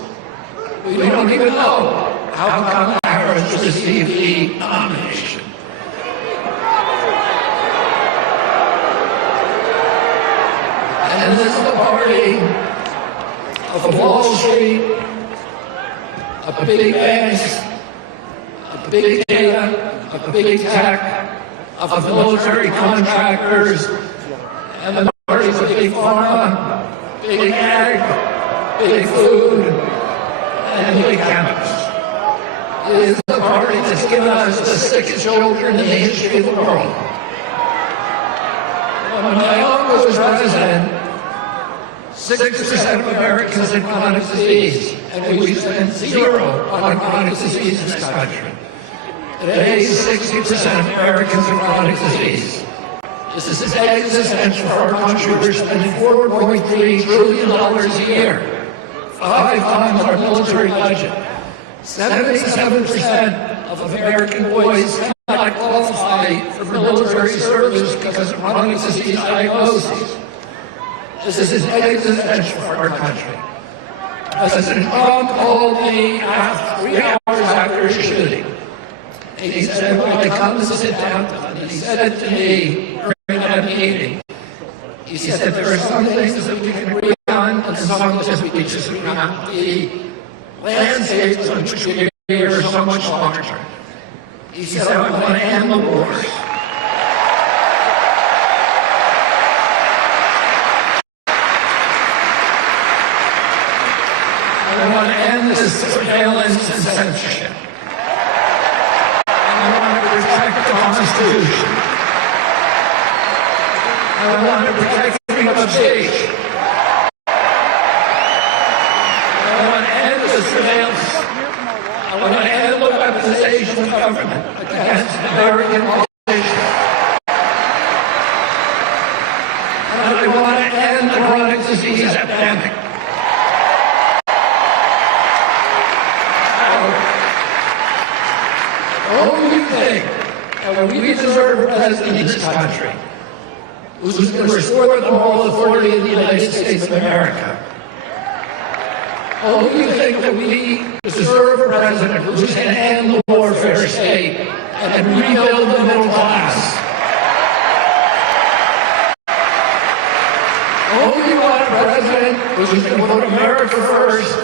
We don't even know how Kamala Harris received the nomination. And this is the party of Wall Street, of big banks, of big data, of big tech, of military contractors, and the parties of big pharma, big ag, big food, and big chemicals. It is the party that's given us the sickest children in the history of the world. When my uncle was president, 6% of Americans had chronic disease, and we spent zero on chronic disease in this country. Today, 60% of Americans have chronic disease. This is existential for our country. We're spending $4.3 trillion a year, 5 times our military budget. 77% of American boys cannot qualify for military service because of chronic disease diagnoses. This is existential for our country. President Trump called me 3 hours after his shooting. He said, when I come to sit down, and he said it to me during that meeting, he said, there are some things that we can agree on, and some that we disagree on. The landscapes on which we agree are so much larger. He said, I want to end the wars. I want to end this surveillance and censorship. I want to protect the Constitution. I want to protect freedom of speech. I want to end the surveillance. I want to end the weaponization of government against American politicians. And I want to end the chronic disease epidemic. Only thing that we deserve a president in this country who's going to restore the moral authority of the United States of America. Only thing that we deserve a president who's going to end the warfare state and rebuild the middle class. Only want a president who's going to put America first.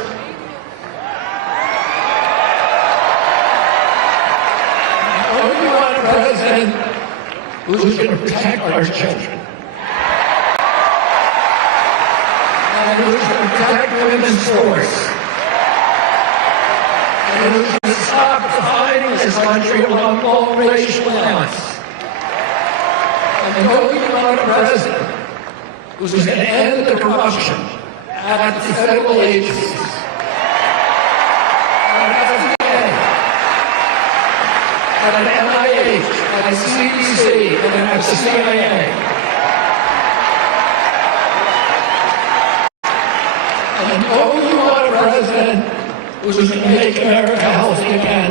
President who's going to protect our children. and who's going to protect women's sports, and who's going to stop dividing this country along all racial lines. And no, you want a president who's going to end the corruption at the federal agencies, at FDA, at an NIH, at a CDC, and at the CIA. And oh, you want a president who's going to make America healthy again.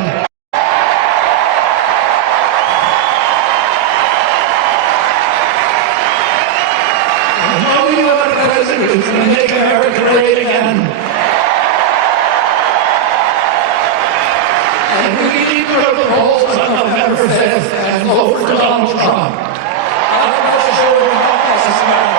And oh, you want a president who's going to make America great again. And we need to go to the polls on November 5th and vote for Donald Trump. I'm not sure what this is about.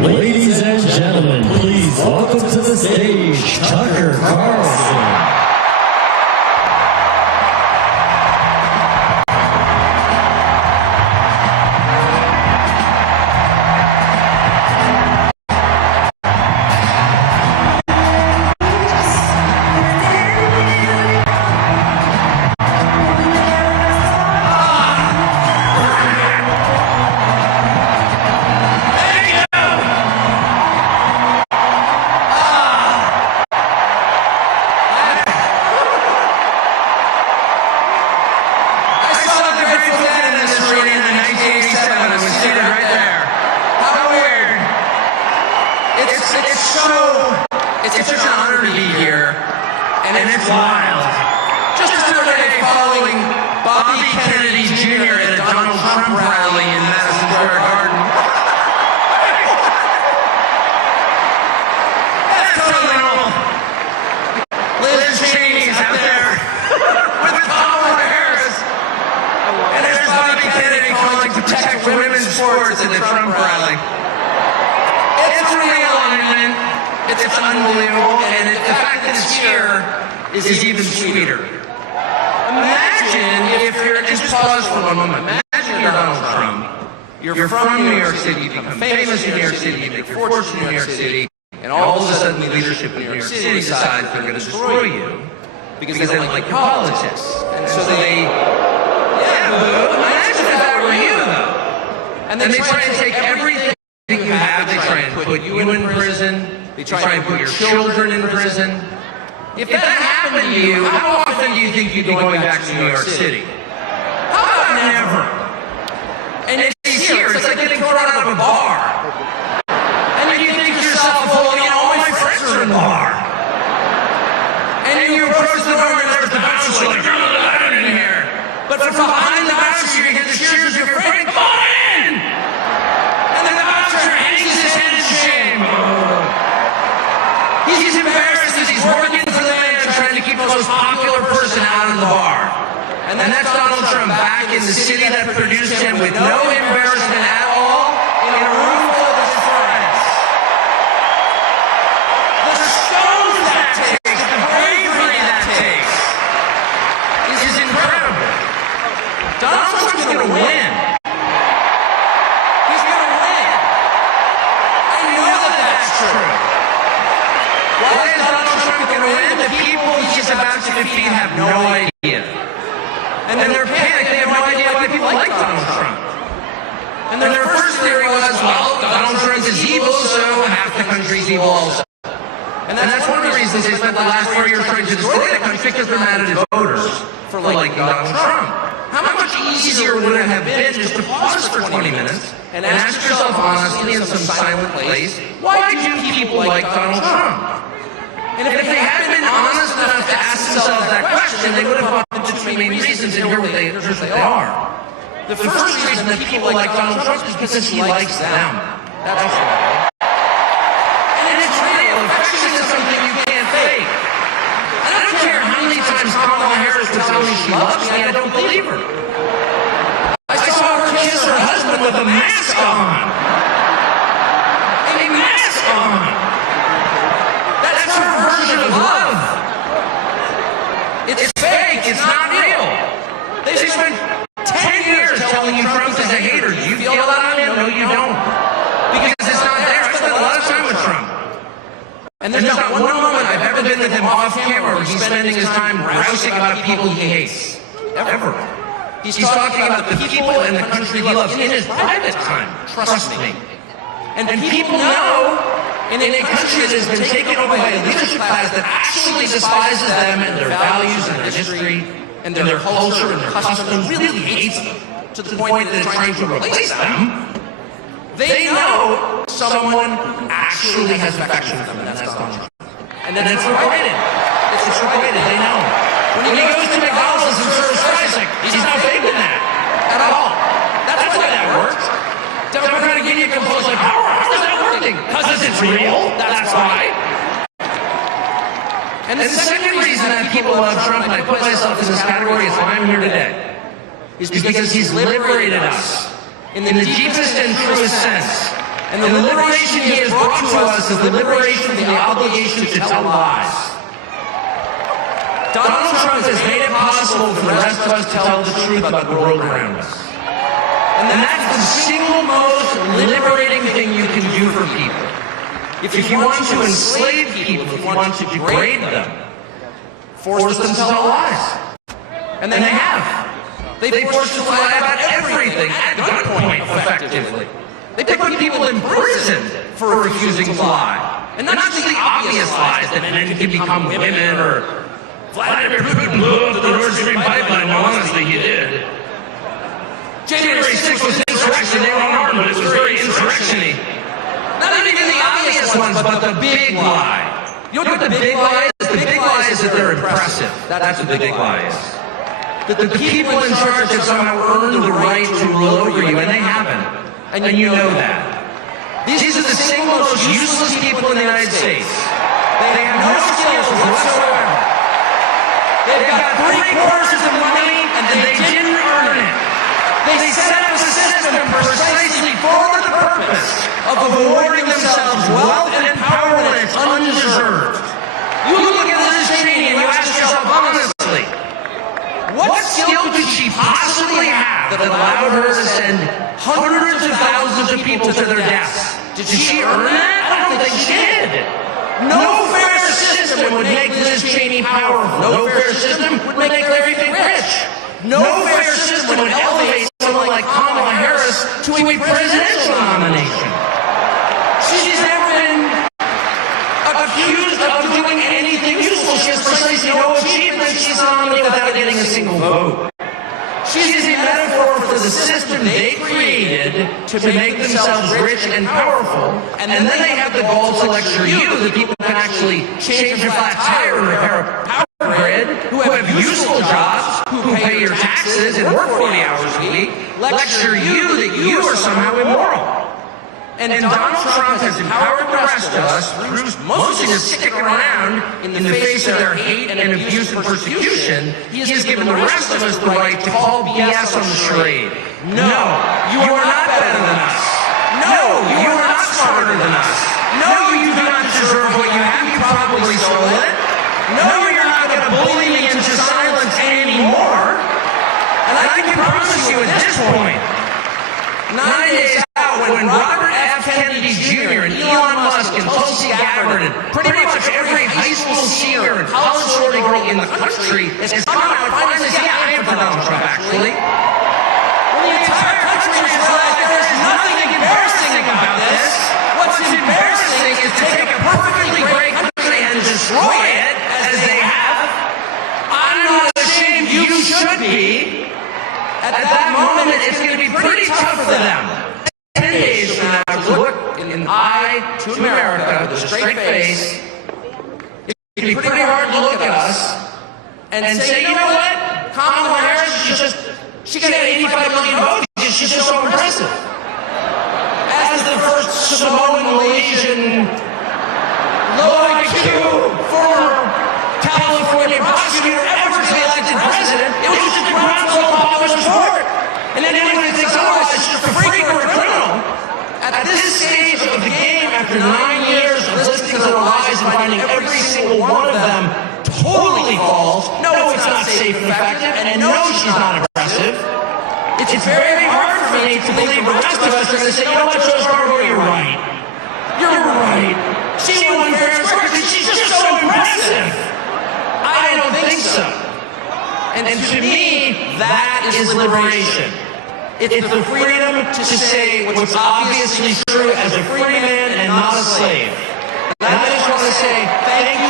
Ladies and gentlemen, please welcome to the stage, Tucker Carlson. It's such an honor to be here, and it's wild. Just another day following Bobby Kennedy Jr. at a Donald Trump rally in Madison Square Garden. That's totally normal. Liz Cheney's out there with Kamala Harris, and there's Bobby Kennedy calling to protect women's sports at the Trump rally. It's realignment. It's unbelievable, and the fact that it's here is even sweeter. Imagine if you're, just pause for one moment, imagine you're Donald Trump, you're from New York City, you become famous in New York City, you make your fortune in New York City, and all of a sudden the leadership in New York City decides they're going to destroy you because they don't like your politics. And so they, imagine if that were you, though. And they try to take everything you have, they try and put you in prison, they try and put your children in prison. If that happened to you, how often do you think you'd be going back to New York City? How about never? And it's here, it's like getting thrown out of a bar. And you think to yourself, well, you know, all my friends are in the bar. And you approach the bar and there's the bouncer like, you're not allowed in here. But from behind the bouncer, you get the cheers of your friend, come on in! And then the bouncer hangs his head in shame. He's embarrassed as he's working for the man trying to keep the most popular person out of the bar. And that's Donald Trump back in the city that produced him with no embarrassment at all in a room full of his friends. The stones that takes, the bravery that takes is incredible. Donald Trump's going to win. He's going to win. I know that that's true. Why is Donald Trump going to win? The people he's about to defeat have no idea. And then they're panicked. They have no idea why people like Donald Trump. And then their first theory was, well, Donald Trump is evil, so half the country's evil also. And that's one of the reasons they spent the last 4 years trying to destroy the country, because they're mad at his voters for liking Donald Trump. How much easier would it have been just to pause for 20 minutes and ask yourself honestly in some silent place, why do people like Donald Trump? And if they had been honest enough to ask themselves that question, they would have thought the two main reasons, and here they are. The first reason that people like Donald Trump is because he likes them. That's right. And it's real. Affection is something you can't fake. And I don't care how many times Kamala Harris would tell me she loves me, I don't believe her. I saw her kiss her husband with a mask on. A mask on. That's her version of love. It's fake. It's not real. They spent 10 years telling you Trump is a hater. Do you feel that on him? No, you don't. Because it's not there. I spent a lot of time with Trump. And there's not one moment I've ever been with him off camera where he's spending his time rousing about people he hates. Ever. He's talking about the people and the country he loves in his private time. Trust me. And people know in a country that has been taken over by a leadership class that actually despises them and their values and their history and their culture and their customs, really hates them to the point that they're trying to replace them, they know someone actually has affection for them, and that's Donald Trump. And then it's requited. It's requited. They know. When he goes to McDonald's and serves fries, like, he's not faking that at all. That's why that works. Democratic Union composed like, how is that working? Because it's real. That's why. And the second reason that people love Trump, and I put myself in this category, is why I'm here today, is because he's liberated us in the deepest and truest sense. And the liberation he has brought to us is the liberation from the obligation to tell lies. Donald Trump has made it possible for the rest of us to tell the truth about the world around us. And that's the single most liberating thing you can do for people. If you want to enslave people, if you want to degrade them, force them to tell lies. And they have. They forced us to lie about everything at gunpoint, effectively. They put people in prison for refusing to lie. And not just the obvious lies that men can become women or Vladimir Putin blew up the Nord Stream pipeline. Well, honestly, he did. January 6th was insurrection. They were unarmed, but it was very insurrection-y. Not even the obvious ones, but the big lie. You know what the big lie is? The big lie is that they're impressive. That's what the big lie is. That the people in charge have somehow earned the right to rule over you, and they haven't. And you know that. These are the single most useless people in the United States. They have no skills whatsoever. They've got 3 courses of money, and they didn't earn it. They set up a system precisely for the purpose of awarding themselves wealth and power when it's undeserved. You look at Liz Cheney and you ask yourself honestly, what skill did she possibly have that allowed her to send hundreds of thousands of people to their deaths? Did she earn that? I don't think she did. No fair system would make Liz Cheney powerful. No fair system would make Larry Fink rich. No fair system would elevate someone like Kamala Harris to a presidential nomination. She's never been accused of doing anything useful. She has precisely no achievement. She's nominated without getting a single vote. She's a metaphor for the system they created to make themselves rich and powerful, and then they have the gall to lecture you that people can actually change a flat tire and repair a power grid, who have useful jobs, who pay your taxes and work 40 hours a week, lecture you that you are somehow immoral. And Donald Trump has empowered the rest of us through mostly just sticking around in the face of their hate and abuse and persecution. He has given the rest of us the right to call BS on the charade. No, you are not better than us. No, you are not smarter than us. No, you do not deserve what you have. You probably stole it. No, you're not going to bully me into silence anymore. And I can promise you at this point, 9 days out, when Robert F. Kennedy Jr. and Elon Musk and Tulsi Gabbard and pretty much every high school senior and college sorority girl in the country has come out and finally said, yeah, I am for Donald Trump, actually. When the entire country is like, there is nothing embarrassing about this. What's embarrassing is to take a perfectly great country and destroy it, as they have. I'm not ashamed, you should be. At that moment, it's going to be pretty tough for them. 10 days from now, to look in the eye to America with a straight face. it'd be pretty hard to look at us and say, you know what? Kamala Harris, she got 85 million votes. She's just so impressive. As the first Samoan Malaysian low IQ former California prosecutor ever to be elected president, it was just a groundswell of popular support. And then anyone who thinks otherwise is just a freak or a criminal. At this stage of the game, after 9 years of listening to the lies and finding every single one of them totally false, no, it's not safe and effective, and no, she's not aggressive. It's very hard for me to believe the rest of us are going to say, you know what, Joe Scarborough, you're right. You're right. She won fair and square because she's just so impressive. I don't think so. And to me, that is liberation. It's the freedom to say what's obviously true as a free man and not a slave. And I just want to say thank you